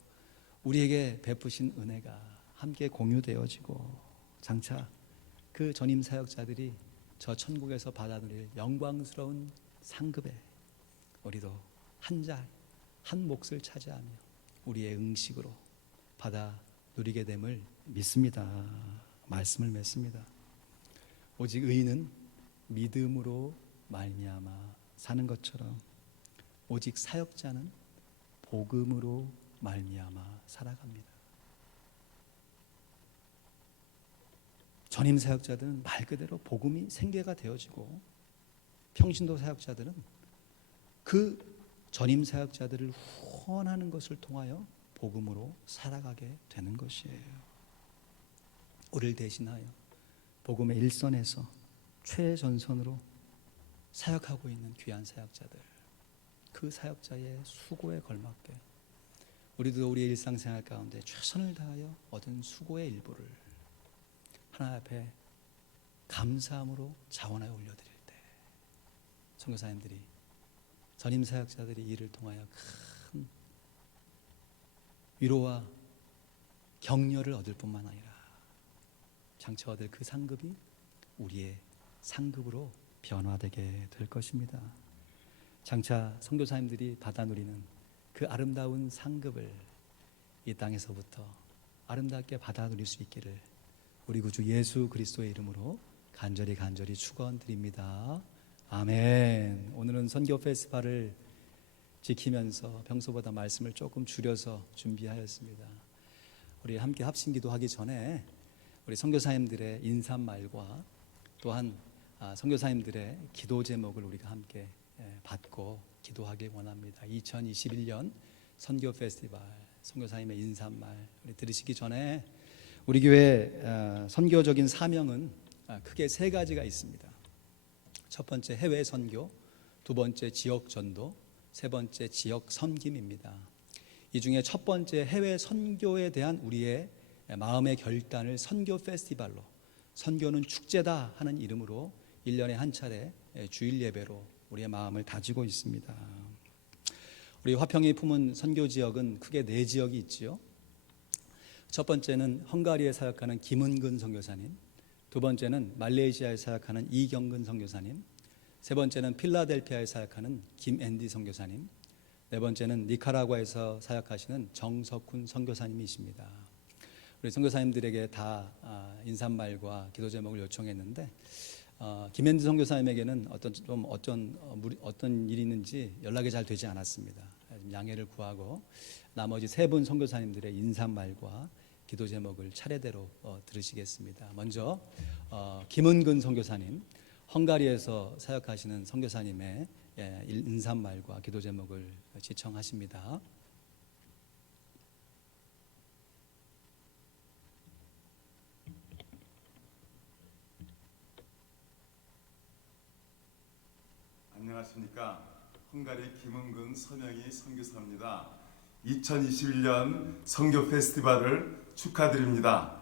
우리에게 베푸신 은혜가 함께 공유되어지고 장차 그 전임 사역자들이 저 천국에서 받아 누릴 영광스러운 상급에 우리도 한 몫을 차지하며 우리의 응식으로 받아 누리게 됨을 믿습니다. 말씀을 맺습니다. 오직 의인은 믿음으로 말미암아 사는 것처럼 오직 사역자는 복음으로 말미암아 살아갑니다. 전임 사역자들은 말 그대로 복음이 생계가 되어지고 평신도 사역자들은 그 전임 사역자들을 후원하는 것을 통하여 복음으로 살아가게 되는 것이에요. 우리를 대신하여 복음의 일선에서 최전선으로 사역하고 있는 귀한 사역자들, 그 사역자의 수고에 걸맞게 우리도 우리의 일상생활 가운데 최선을 다하여 얻은 수고의 일부를 하나님 앞에 감사함으로 자원하여 올려드릴 때 선교사님들이 전임 사역자들이 이를 통하여 큰 위로와 격려를 얻을 뿐만 아니라 장차 얻을 그 상급이 우리의 상급으로 변화되게 될 것입니다. 장차 선교사님들이 받아 누리는 그 아름다운 상급을 이 땅에서부터 아름답게 받아 누릴 수 있기를 우리 구주 예수 그리스도의 이름으로 간절히 축원드립니다. 아멘. 오늘은 선교 페스티벌을 지키면서 평소보다 말씀을 조금 줄여서 준비하였습니다. 우리 함께 합심 기도하기 전에 우리 선교사님들의 인사말과 또한 선교사님들의 기도 제목을 우리가 함께 받고 기도하길 원합니다. 2021년 선교 페스티벌 선교사님의 인사말 우리 들으시기 전에 우리 교회 선교적인 사명은 크게 세 가지가 있습니다. 첫 번째 해외 선교, 두 번째 지역 전도, 세 번째 지역 섬김입니다. 이 중에 첫 번째 해외 선교에 대한 우리의 마음의 결단을 선교 페스티벌로, 선교는 축제다 하는 이름으로 1년에 한 차례 주일 예배로 우리의 마음을 다지고 있습니다. 우리 화평이 품은 선교 지역은 크게 네 지역이 있지요. 첫 번째는 헝가리에 사역하는 김은근 선교사님, 두 번째는 말레이시아에 사역하는 이경근 선교사님, 세 번째는 필라델피아에 사역하는 김앤디 선교사님, 네 번째는 니카라과에서 사역하시는 정석훈 선교사님이십니다. 우리 선교사님들에게 다 인사말과 기도 제목을 요청했는데 김앤디 선교사님에게는 어떤 일이 있는지 연락이 잘 되지 않았습니다. 양해를 구하고 나머지 세 분 선교사님들의 인사말과 기도 제목을 차례대로 들으시겠습니다. 먼저 김은근 선교사님, 헝가리에서 사역하시는 선교사님의 인사말과 기도 제목을 지청하십니다. 안녕하십니까. 헝가리 김은근 선영이 선교사입니다. 2021년 선교 페스티벌을 축하드립니다.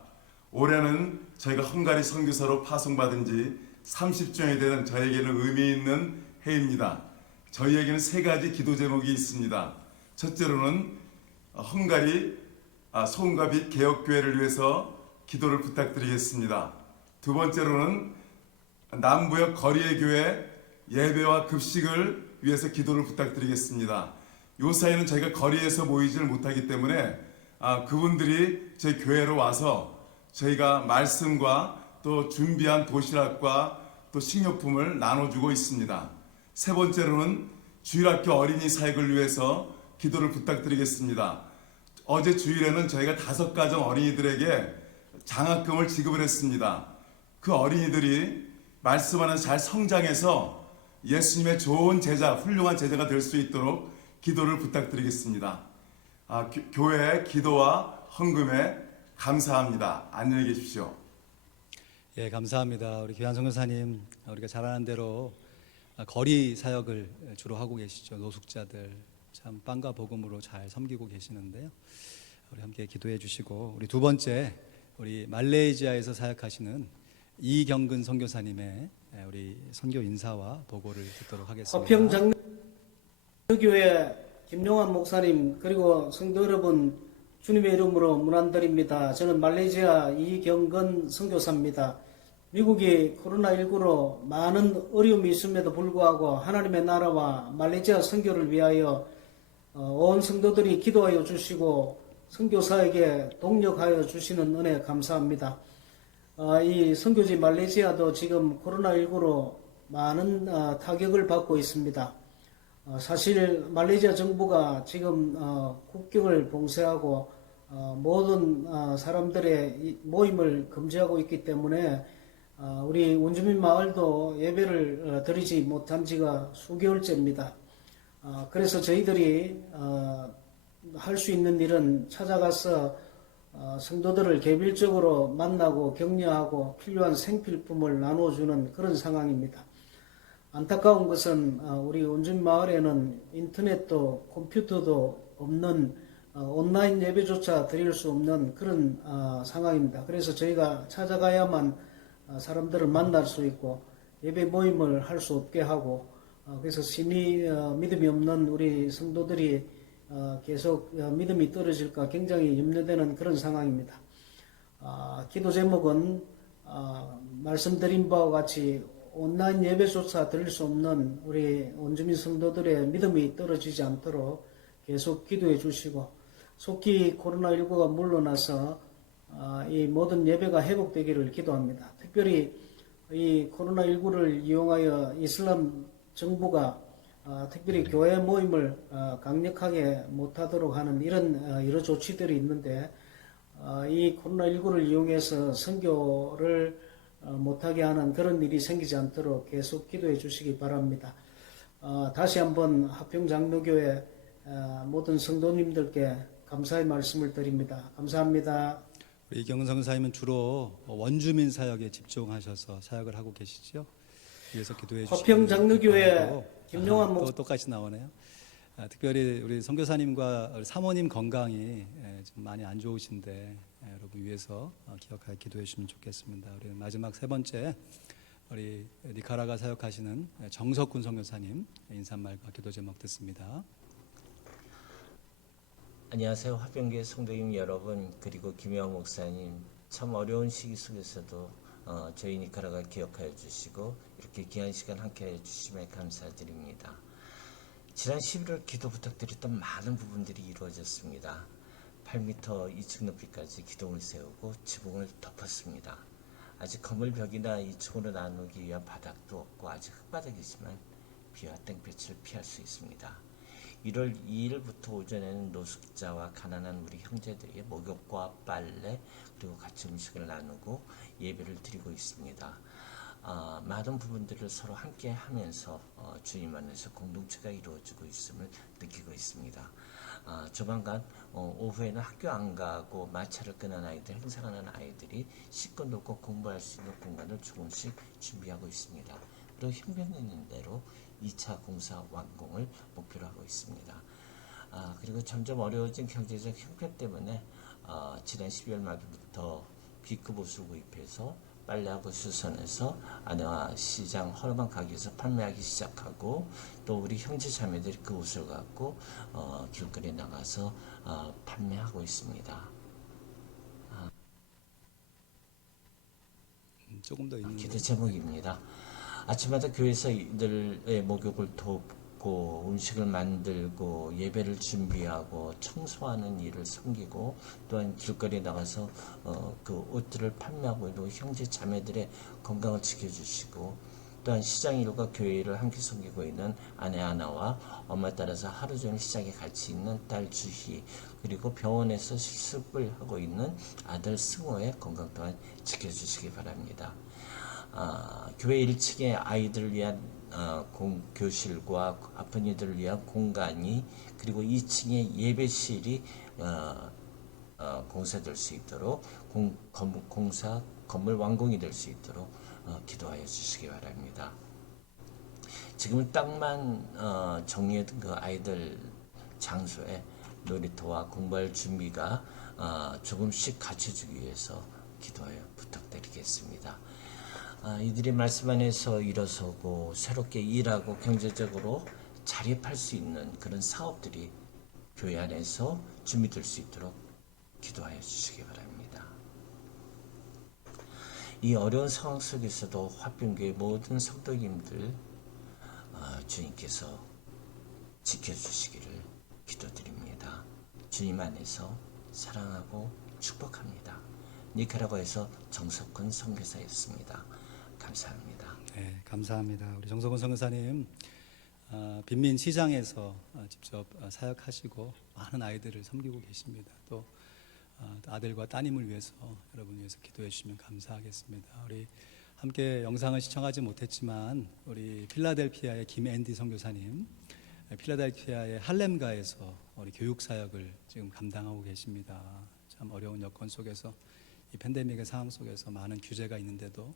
올해는 저희가 헝가리 선교사로 파송받은 지 30주년이 되는 저에게는 의미 있는 해입니다. 저희에게는 세 가지 기도 제목이 있습니다. 첫째로는 헝가리 소음과 빛 개혁교회를 위해서 기도를 부탁드리겠습니다. 두 번째로는 남부역 거리의 교회 예배와 급식을 위해서 기도를 부탁드리겠습니다. 요사이는 저희가 거리에서 모이지를 못하기 때문에 그분들이 제 교회로 와서 저희가 말씀과 또 준비한 도시락과 또 식료품을 나눠주고 있습니다. 세 번째로는 주일학교 어린이 사역을 위해서 기도를 부탁드리겠습니다. 어제 주일에는 저희가 5가정 어린이들에게 장학금을 지급을 했습니다. 그 어린이들이 말씀 안에서 잘 성장해서 예수님의 좋은 제자, 훌륭한 제자가 될 수 있도록 기도를 부탁드리겠습니다. 교회의 기도와 헌금에 감사합니다. 안녕히 계십시오. 예, 감사합니다. 우리 귀한 선교사님, 우리가 잘 아는 대로 거리 사역을 주로 하고 계시죠. 노숙자들 참 빵과 복음으로 잘 섬기고 계시는데요. 우리 함께 기도해 주시고, 우리 두 번째 우리 말레이시아에서 사역하시는 이경근 선교사님의 우리 선교 인사와 보고를 듣도록 하겠습니다. 화평 장로교회 김용환 목사님 그리고 성도 여러분, 주님의 이름으로 문안드립니다. 저는 말레이시아 이경근 선교사입니다. 미국이 코로나19로 많은 어려움이 있음에도 불구하고 하나님의 나라와 말레이시아 선교를 위하여 온 성도들이 기도하여 주시고 선교사에게 동력하여 주시는 은혜 감사합니다. 이 선교지 말레이시아도 지금 코로나19로 많은 타격을 받고 있습니다. 사실 말레이시아 정부가 지금 국경을 봉쇄하고 모든 사람들의 모임을 금지하고 있기 때문에 우리 원주민 마을도 예배를 드리지 못한 지가 수개월째입니다. 그래서 저희들이 할 수 있는 일은 찾아가서 성도들을 개별적으로 만나고 격려하고 필요한 생필품을 나눠주는 그런 상황입니다. 안타까운 것은 우리 원주민 마을에는 인터넷도 컴퓨터도 없는 온라인 예배조차 드릴 수 없는 그런 상황입니다. 그래서 저희가 찾아가야만 사람들을 만날 수 있고 예배 모임을 할 수 없게 하고 그래서 신이 믿음이 없는 우리 성도들이 계속 믿음이 떨어질까 굉장히 염려되는 그런 상황입니다. 기도 제목은 말씀드린 바와 같이 온라인 예배조차 드릴 수 없는 우리 원주민 성도들의 믿음이 떨어지지 않도록 계속 기도해 주시고 속히 코로나19가 물러나서 이 모든 예배가 회복되기를 기도합니다. 특별히 이 코로나19를 이용하여 이슬람 정부가 특별히 교회 모임을 강력하게 못하도록 하는 이런 여러 조치들이 있는데 이 코로나19를 이용해서 선교를 못하게 하는 그런 일이 생기지 않도록 계속 기도해 주시기 바랍니다. 다시 한번 화평장로교회 모든 성도님들께 감사의 말씀을 드립니다. 감사합니다. 우리 이경근 선교사님은 주로 원주민 사역에 집중하셔서 사역을 하고 계시죠. 위해서 기도해 주시고 화평장로교회 김용환 또 똑같이 나오네요. 특별히 우리 선교사님과 우리 사모님 건강이 좀 많이 안 좋으신데 여러분 위해서 기억하여 기도해 주시면 좋겠습니다. 우리 마지막 세 번째 우리 니카라가 사역하시는 정석군 선교사님 인사말과 기도 제목 듣습니다. 안녕하세요. 화평교회 성도님 여러분, 그리고 김영환 목사님, 참 어려운 시기 속에서도 저희 니카라가 기억하여 주시고 이렇게 귀한 시간 함께해 주심에 감사드립니다. 지난 11월 기도 부탁드렸던 많은 부분들이 이루어졌습니다. 8m 2층 높이까지 기둥을 세우고 지붕을 덮었습니다. 아직 건물 벽이나 2층으로 나누기 위한 바닥도 없고 아직 흙바닥이지만 비와 땡볕을 피할 수 있습니다. 1월 2일부터 오전에는 노숙자와 가난한 우리 형제들에게 목욕과 빨래 그리고 같이 음식을 나누고 예배를 드리고 있습니다. 많은 부분들을 서로 함께 하면서 주님 안에서 공동체가 이루어지고 있음을 느끼고 있습니다. 조만간 오후에는 학교 안 가고 마차를 끄는 아이들, 행사하는 아이들이 씻고 놀고 공부할 수 있는 공간을 조금씩 준비하고 있습니다. 그리고 형편있는 대로 2차 공사 완공을 목표로 하고 있습니다. 그리고 점점 어려워진 경제적 형편 때문에 지난 12월 말부터 B급 옷을 구입해서 빨래하고 수선해서 아내와 시장 허름한 가게에서 판매하기 시작하고 또 우리 형제 자매들이 그 옷을 갖고 길거리에 나가서 판매하고 있습니다. 조금 더 있는 기도 제목입니다. 아침마다 교회에서 이들의 목욕을 돕고 음식을 만들고 예배를 준비하고 청소하는 일을 섬기고 또한 길거리에 나가서 그 옷들을 판매하고 있는 형제 자매들의 건강을 지켜주시고 또한 시장 일과 교회 일을 함께 섬기고 있는 아내 하나와 엄마 따라서 하루 종일 시장에 같이 있는 딸 주희 그리고 병원에서 실습을 하고 있는 아들 승호의 건강 또한 지켜주시기 바랍니다. 교회 1층에 아이들을 위한 교실과 아픈 이들을 위한 공간이 그리고 2층에 예배실이 공사될 수 있도록 건물 완공이 될 수 있도록 기도하여 주시기 바랍니다. 지금 땅만 정리해둔 그 아이들 장소에 놀이터와 공부할 준비가 조금씩 갖춰주기 위해서 기도하여 부탁드리겠습니다. 이들이 말씀 안에서 일어서고 새롭게 일하고 경제적으로 자립할 수 있는 그런 사업들이 교회 안에서 준비될 수 있도록 기도하여 주시기 바랍니다. 이 어려운 상황 속에서도 화평교회 모든 성도님들 주님께서 지켜주시기를 기도드립니다. 주님 안에서 사랑하고 축복합니다. 니카라과에서 정석훈 선교사였습니다. 감사합니다. 네, 감사합니다. 우리 정석훈 선교사님 빈민 시장에서 직접 사역하시고 많은 아이들을 섬기고 계십니다. 또 아들과 따님을 위해서 여러분 위해서 기도해 주시면 감사하겠습니다. 우리 함께 영상을 시청하지 못했지만 우리 필라델피아의 김앤디 선교사님, 필라델피아의 할렘가에서 우리 교육 사역을 지금 감당하고 계십니다. 참 어려운 여건 속에서 이 팬데믹의 상황 속에서 많은 규제가 있는데도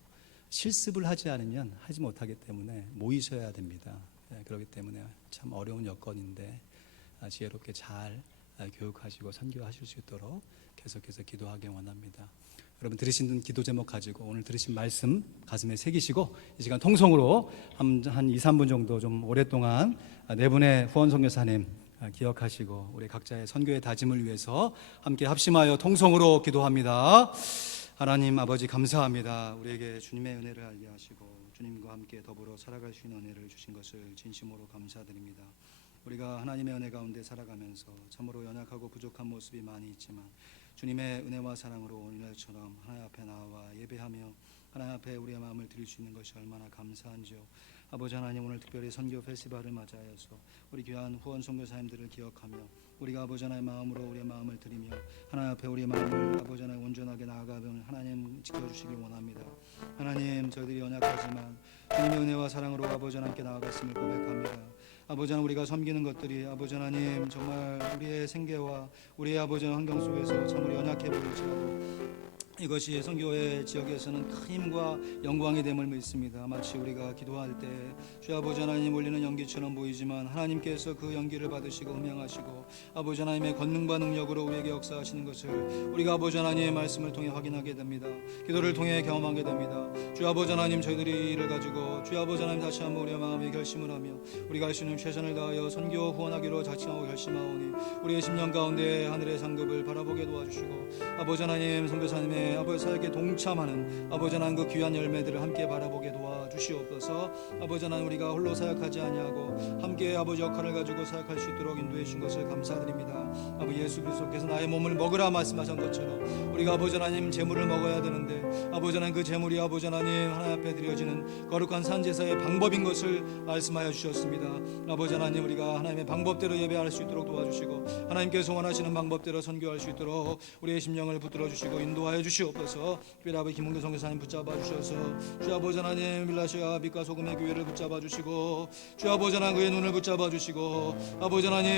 실습을 하지 않으면 하지 못하기 때문에 모이셔야 됩니다. 그렇기 때문에 참 어려운 여건인데 지혜롭게 잘 교육하시고 선교하실 수 있도록 계속해서 기도하기 원합니다. 여러분 들으신 기도 제목 가지고 오늘 들으신 말씀 가슴에 새기시고 이 시간 통성으로 한 2, 3분 정도 좀 오랫동안 네 분의 후원 선교사님 기억하시고 우리 각자의 선교의 다짐을 위해서 함께 합심하여 통성으로 기도합니다. 하나님 아버지 감사합니다. 우리에게 주님의 은혜를 알게 하시고 주님과 함께 더불어 살아갈 수 있는 은혜를 주신 것을 진심으로 감사드립니다. 우리가 하나님의 은혜 가운데 살아가면서 참으로 연약하고 부족한 모습이 많이 있지만 주님의 은혜와 사랑으로 오늘처럼 하나님 앞에 나와 예배하며 하나님 앞에 우리의 마음을 드릴 수 있는 것이 얼마나 감사한지요. 아버지 하나님 오늘 특별히 선교 페스티벌을 맞이하여서 우리 귀한 후원 선교사님들을 기억하며 우리가 아버지 하나님의 마음으로 우리의 마음을 드리며 하나님 앞에 우리의 마음을 아버지 하나님 온전하게 나아가면 하나님 지켜주시길 원합니다. 하나님 저희들이 연약하지만 주님의 은혜와 사랑으로 아버지 하나님께 나아갔음을 고백합니다. 아버지 하나님 우리가 섬기는 것들이 아버지 하나님 정말 우리의 생계와 우리의 아버지 하나님 환경 속에서 참으로 연약해 보일지라도 이것이 선교회 지역에서는 큰 힘과 영광이 됨을 믿습니다. 마치 우리가 기도할 때 주 아버지 하나님 올리는 연기처럼 보이지만 하나님께서 그 연기를 받으시고 음양하시고 아버지 하나님의 권능과 능력으로 우리에게 역사하시는 것을 우리가 아버지 하나님의 말씀을 통해 확인하게 됩니다. 기도를 통해 경험하게 됩니다. 주 아버지 하나님 저희들이 이를 가지고 주 아버지 하나님 다시 한번 우리의 마음에 결심을 하며 우리가 할 수 있는 최선을 다하여 선교 후원하기로 작정하고 결심하오니 우리의 10년 가운데 하늘의 상급을 바라보게 도와주시고 아버지 하나님 선교사님의 아버지 사역에 동참하는 아버지 하나님 그 귀한 열매들을 함께 바라보게 도와주시옵소서. 아버지 하나님 우리가 홀로 사역하지 아니하고 함께 아버지 역할을 가지고 사역할 수 있도록 인도해 주신 것을 감사드립니다. 아버지 예수 그리스도께서 나의 몸을 먹으라 말씀하신 것처럼 우리가 아버지 하나님 제물을 먹어야 되는데 아버지 하나님 그 제물이 아버지 하나님 하나님 앞에 드려지는 거룩한 산제사의 방법인 것을 말씀하여 주셨습니다. 아버지 하나님 우리가 하나님의 방법대로 예배할 수 있도록 도와주시고 하나님께서 원하시는 방법대로 선교할 수 있도록 우리의 심령을 붙들어 주시고 인도하여 주시옵소서. 특별히 아버지 김홍규 선교사님 붙잡아 주셔서 주 아버지 하나님 빌라시아 빛과 소금의 교회를 붙잡아 주시고 주 아버지 하나님 그의 눈을 붙잡아 주시고 아버지 하나님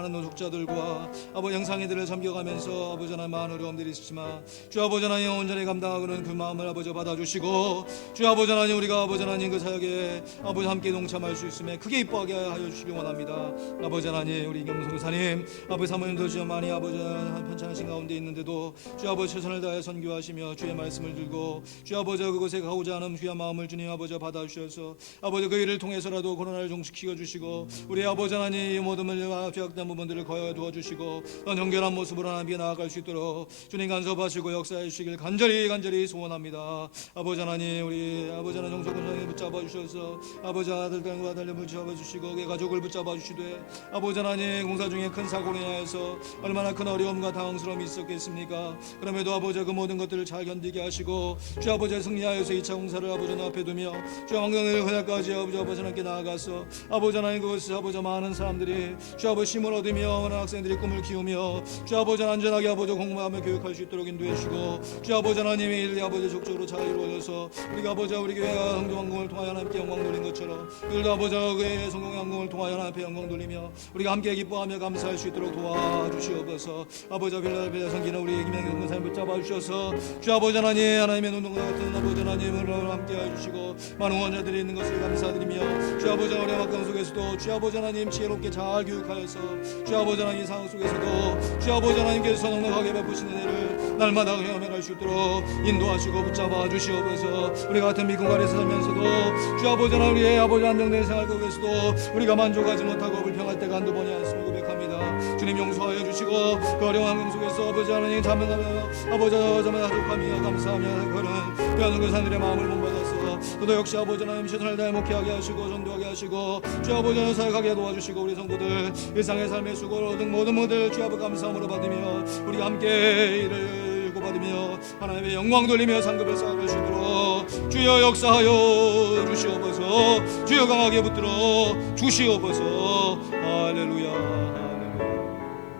많은 노숙자들과 아버지 영상이들을 섬겨가면서 아버지 하나님 많은 어려움들이 있지만 주 아버지 하나님 온전히 감당하고는 그 마음을 아버지 받아주시고 주 아버지 하나님 우리가 아버지 하나님 그 사역에 아버지 함께 동참할 수 있음에 크게 이뻐하게 하여 주시기 원합니다. 아버지 하나님 우리 이경수 선교사님 아버지 사모님도 좀 많이 아버지 편찮으신 가운데 있는데도 주 아버지 최선을 다해 선교하시며 주의 말씀을 들고 주 아버지 그곳에 가고자 하는 귀한 마음을 마음을 주님 아버지 받아주셔서 아버지 그 일을 통해서라도 코로나를 종식시켜 주시고 우리 아버지 하나님 이 모든 죄악된 부분들을 거여 도와주시고 정결한 모습으로 하나님께 나아갈 수 있도록 주님 간섭하시고 역사해 주시길 간절히 소원합니다. 아버지 하나님 우리 아버지 하나님 정석훈장님 붙잡아 주셔서 아버지 아들과 딸을 붙잡아 주시고 그 가족을 붙잡아 주시되 아버지 하나님 공사 중에 큰 사고로 인하여서 얼마나 큰 어려움과 당황스러움이 있었겠습니까? 그럼에도 아버지 그 모든 것들을 잘 견디게 하시고 주 아버지 승리하여서 2차 공사를 아버지 앞에 두며 주 왕정을 그날까지 아버지 하나님께 나아가서 아버지 하나님 그것을 아버지 많은 사람들이 주 아버지 힘을 얻으며 많은 학생들이 꿈을 키우며 주 아버지 안전하게 아버지 공부하며 교육할 수 있도록 인도해 주시고 주 아버지 하나님의 일이 아버지 족적으로 잘 이루어져서 우리가 아버지 우리 교회가 성공왕궁을 통하여 하나님께 영광 돌린 것처럼 우리도 아버지 그의 성공왕궁을 통하여 하나님께 영광 돌리며 우리가 함께 기뻐하며 감사할 수 있도록 도와주시옵소서. 아버지 빌라델피아 성기는 우리 김영경 목사님 붙잡아 주셔서 주 아버지 하나님의 운동과 같은 아버지 하나님을 함께 해주시고 많은 후원자들이 있는 것을 감사드리며 주 아버지 어려운 환경 속에서도 주 아버지 하나님 지혜롭게 잘 교육하여서 주 아버지 하나님 상황 속에서도 주 아버지 하나님께서 넉넉하게 베푸시는 은혜를 날마다 경험할 수 있도록 인도하시고 붙잡아 주시옵소서. 우리 같은 미국 아래서 살면서도 주 아버지 하나님 우리의 아버지 안정된 생활 속에서도 우리가 만족하지 못하고 불평할 때가 한두 번이 아니었음을 고백합니다. 주님 용서하여 주시고 그 어려운 환경 속에서 아버지 하나님 자면하며 아버지 자족하며 감사하며 그런 귀한 교사들의 마음을 본받아서 또도 역시 아버지 하나님 최선을 다해 목회하게 하시고 전도하게 하시고 주 아버지 하나님 사역하게 도와주시고 우리 성도들 일상의 삶의 수고를 얻은 모든 분들 주 아버지 감사함으로 받으며 우리가 함께 일을 받으며 하나님의 영광 돌리며 상급을 쌓을 수 있도록 주여 역사하여 주시옵소서. 주여 강하게 붙들어 주시옵소서. 할렐루야.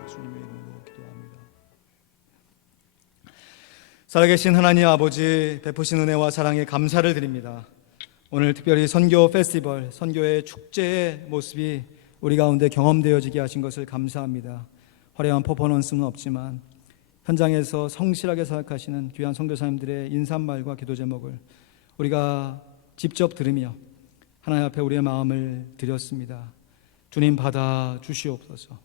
주님의 이름으로 기도합니다. 살아계신 하나님 아버지 베푸신 은혜와 사랑에 감사를 드립니다. 오늘 특별히 선교 페스티벌, 선교의 축제의 모습이 우리 가운데 경험되어지게 하신 것을 감사합니다. 화려한 퍼포먼스는 없지만 현장에서 성실하게 사역하시는 귀한 선교사님들의 인사말과 기도 제목을 우리가 직접 들으며 하나님 앞에 우리의 마음을 드렸습니다. 주님 받아 주시옵소서.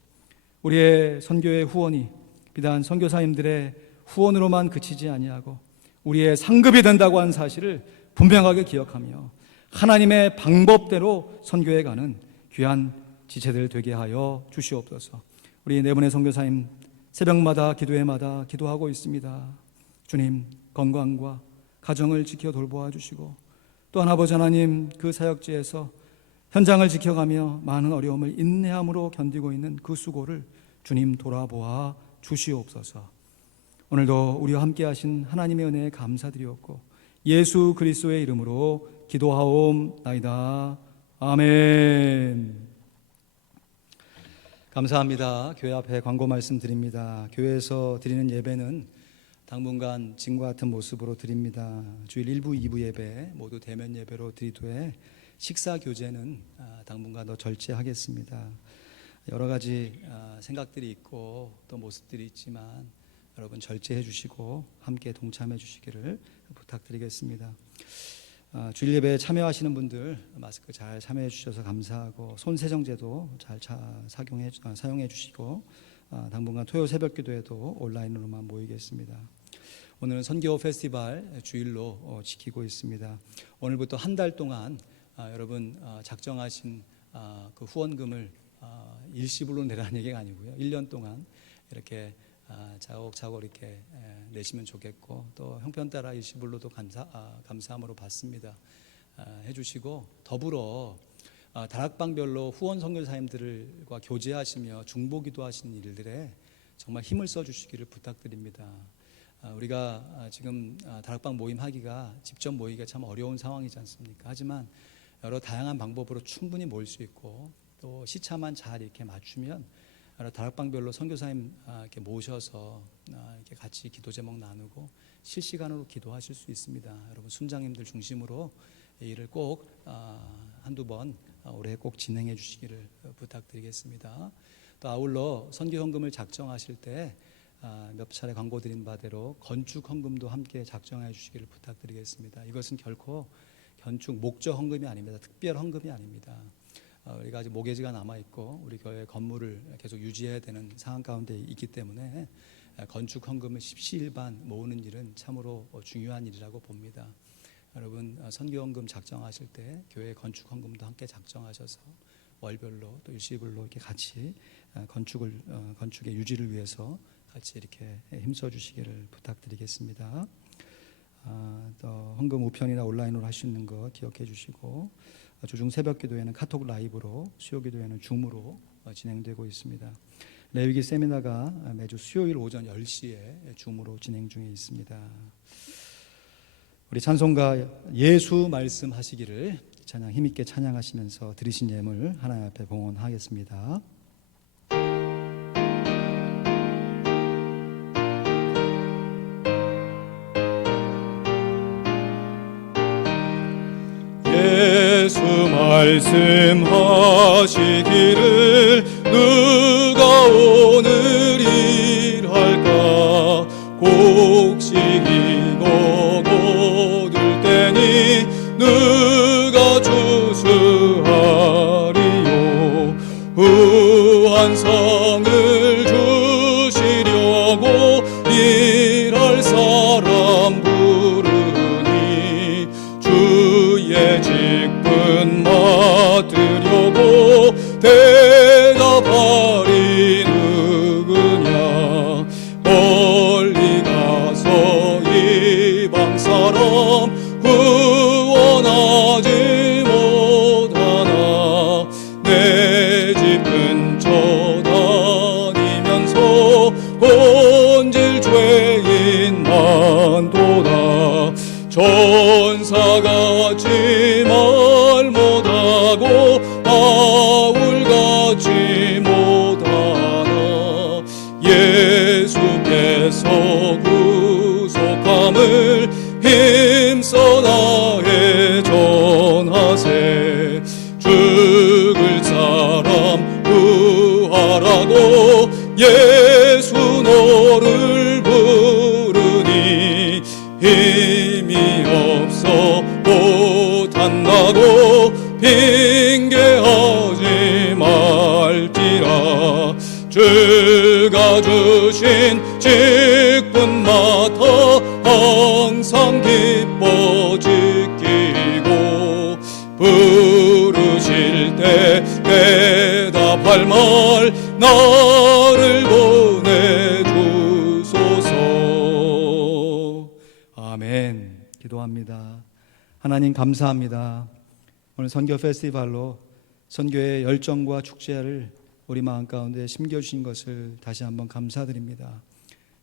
우리의 선교의 후원이 비단 선교사님들의 후원으로만 그치지 아니하고 우리의 상급이 된다고 한 사실을 분명하게 기억하며 하나님의 방법대로 선교해 가는 귀한 지체들 되게 하여 주시옵소서. 우리 네 분의 선교사님 새벽마다 기도회마다 기도하고 있습니다. 주님 건강과 가정을 지켜 돌보아 주시고 또한 아버지 하나님 그 사역지에서 현장을 지켜가며 많은 어려움을 인내함으로 견디고 있는 그 수고를 주님 돌아보아 주시옵소서. 오늘도 우리와 함께 하신 하나님의 은혜에 감사드리옵고 예수 그리스도의 이름으로 기도하옵나이다. 아멘. 감사합니다. 교회 앞에 광고 말씀드립니다. 교회에서 드리는 예배는 당분간 지금과 같은 모습으로 드립니다. 주일 1부, 2부 예배 모두 대면 예배로 드리되 식사 교제는 당분간 더 절제하겠습니다. 여러 가지 생각들이 있고 또 모습들이 있지만 여러분 절제해 주시고 함께 동참해 주시기를 부탁드리겠습니다. 주일 예배에 참여하시는 분들 마스크 잘 참여해 주셔서 감사하고 손세정제도 잘 사용해 주시고 당분간 토요 새벽 기도에도 온라인으로만 모이겠습니다. 오늘은 선교 페스티벌 주일로 지키고 있습니다. 오늘부터 한 달 동안 여러분 작정하신 그 후원금을 일시불로 내라는 얘기가 아니고요. 1년 동안 이렇게 차곡차곡 이렇게 내시면 좋겠고 또 형편 따라 일시불로도 감사함으로 받습니다. 해주시고 더불어 다락방별로 후원 선교사님들과 교제하시며 중보기도 하시는 일들에 정말 힘을 써주시기를 부탁드립니다. 우리가 지금 다락방 모임 하기가 직접 모이기가 참 어려운 상황이지 않습니까? 하지만 여러 다양한 방법으로 충분히 모일 수 있고 또 시차만 잘 이렇게 맞추면 다락방별로 선교사님 이렇게 모셔서 이렇게 같이 기도 제목 나누고 실시간으로 기도하실 수 있습니다. 여러분 순장님들 중심으로 이 일을 꼭 한두 번 올해 꼭 진행해 주시기를 부탁드리겠습니다. 또 아울러 선교 헌금을 작정하실 때 몇 차례 광고 드린 바대로 건축 헌금도 함께 작정해 주시기를 부탁드리겠습니다. 이것은 결코 건축 목적 헌금이 아닙니다. 특별 헌금이 아닙니다. 우리가 아직 모계지가 남아있고 우리 교회 건물을 계속 유지해야 되는 상황 가운데 있기 때문에 건축 헌금을 십시일반 모으는 일은 참으로 중요한 일이라고 봅니다. 여러분 선교헌금 작정하실 때 교회 건축헌금도 함께 작정하셔서 월별로 또 일시불로 이렇게 같이 건축의 유지를 위해서 같이 이렇게 힘써 주시기를 부탁드리겠습니다. 또 헌금 우편이나 온라인으로 할 수 있는 거 기억해 주시고, 주중 새벽 기도회는 카톡 라이브로, 수요 기도회는 줌으로 진행되고 있습니다. 레위기 세미나가 매주 수요일 오전 10시에 줌으로 진행 중에 있습니다. 우리 찬송가 예수 말씀하시기를 찬양 힘있게 찬양하시면서 드리신 예물 하나님 앞에 봉헌하겠습니다. 예수 말씀하시기를 누가 오늘 일할까 곡식이고 거둘 때니 누가 주수하리요 후한성을 주시려고 일할 사람 부르니 주의 직분 맡으려고 대답하리 누구냐 멀리 가서 이방 사람 후원하지 못하나 내 집 근처 다니면서 본질 죄인 많도다 전사같이 말 못하고 바울같이 못하나 예수께서 구속함을 힘써 나에 전하세 죽을 사람 구하라고 예수 너를 부르니 힘이 없어 못한다고 핑계하지 말지라 주가 주신 직분 맡아 항상 기뻐 지키고 부르실 때 대답할 말 나를 보내주소서. 아멘. 기도합니다. 하나님 감사합니다. 오늘 선교 페스티벌로 선교의 열정과 축제를 우리 마음 가운데 심겨주신 것을 다시 한번 감사드립니다.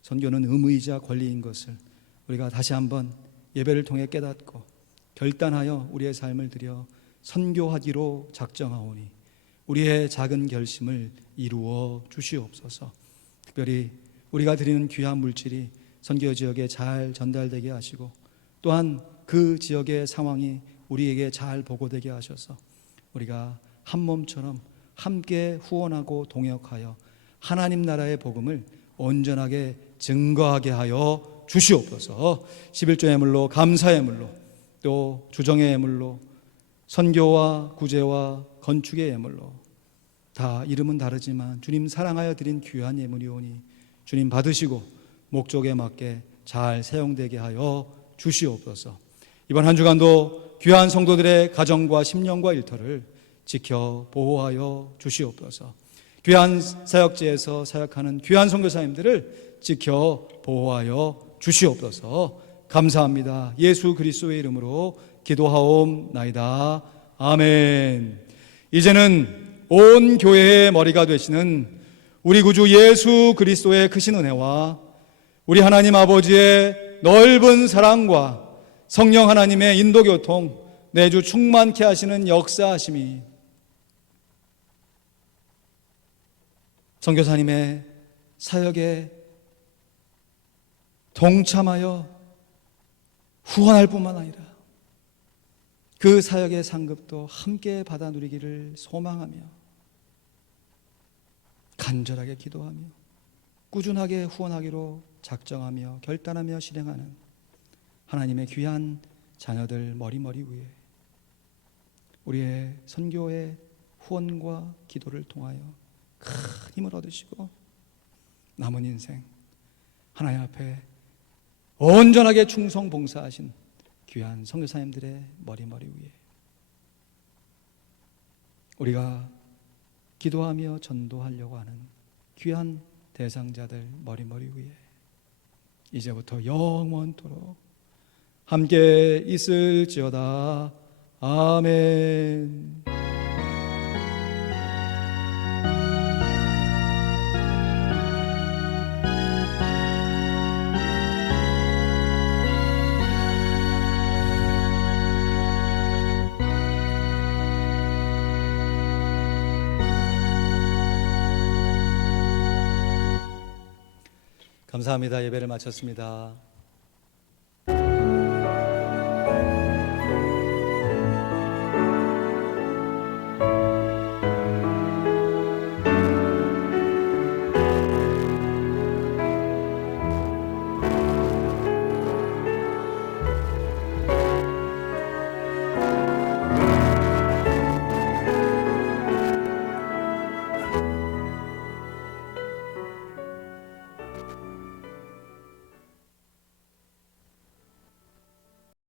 선교는 의무이자 권리인 것을 우리가 다시 한번 예배를 통해 깨닫고 결단하여 우리의 삶을 들여 선교하기로 작정하오니 우리의 작은 결심을 이루어 주시옵소서. 특별히 우리가 드리는 귀한 물질이 선교 지역에 잘 전달되게 하시고 또한 그 지역의 상황이 우리에게 잘 보고되게 하셔서 우리가 한 몸처럼 함께 후원하고 동역하여 하나님 나라의 복음을 온전하게 증거하게 하여 주시옵소서. 11조 예물로 감사 예물로 또 주정의 예물로 선교와 구제와 건축의 예물로 다 이름은 다르지만 주님 사랑하여 드린 귀한 예물이오니 주님 받으시고 목적에 맞게 잘 사용되게 하여 주시옵소서. 이번 한 주간도 귀한 성도들의 가정과 심령과 일터를 지켜 보호하여 주시옵소서. 귀한 사역지에서 사역하는 귀한 선교사님들을 지켜 보호하여 주시옵소서. 감사합니다. 예수 그리스도의 이름으로 기도하옵나이다. 아멘. 이제는 온 교회의 머리가 되시는 우리 구주 예수 그리스도의 크신 은혜와 우리 하나님 아버지의 넓은 사랑과 성령 하나님의 인도교통 내주 충만케 하시는 역사하심이 선교사님의 사역에 동참하여 후원할 뿐만 아니라 그 사역의 상급도 함께 받아 누리기를 소망하며 간절하게 기도하며 꾸준하게 후원하기로 작정하며 결단하며 실행하는 하나님의 귀한 자녀들 머리머리 위에 우리의 선교의 후원과 기도를 통하여 큰 힘을 얻으시고 남은 인생 하나님 앞에 온전하게 충성 봉사하신 귀한 선교사님들의 머리 위에 우리가 기도하며 전도하려고 하는 귀한 대상자들 머리 위에 이제부터 영원토록 함께 있을지어다. 아멘. 감사합니다. 예배를 마쳤습니다.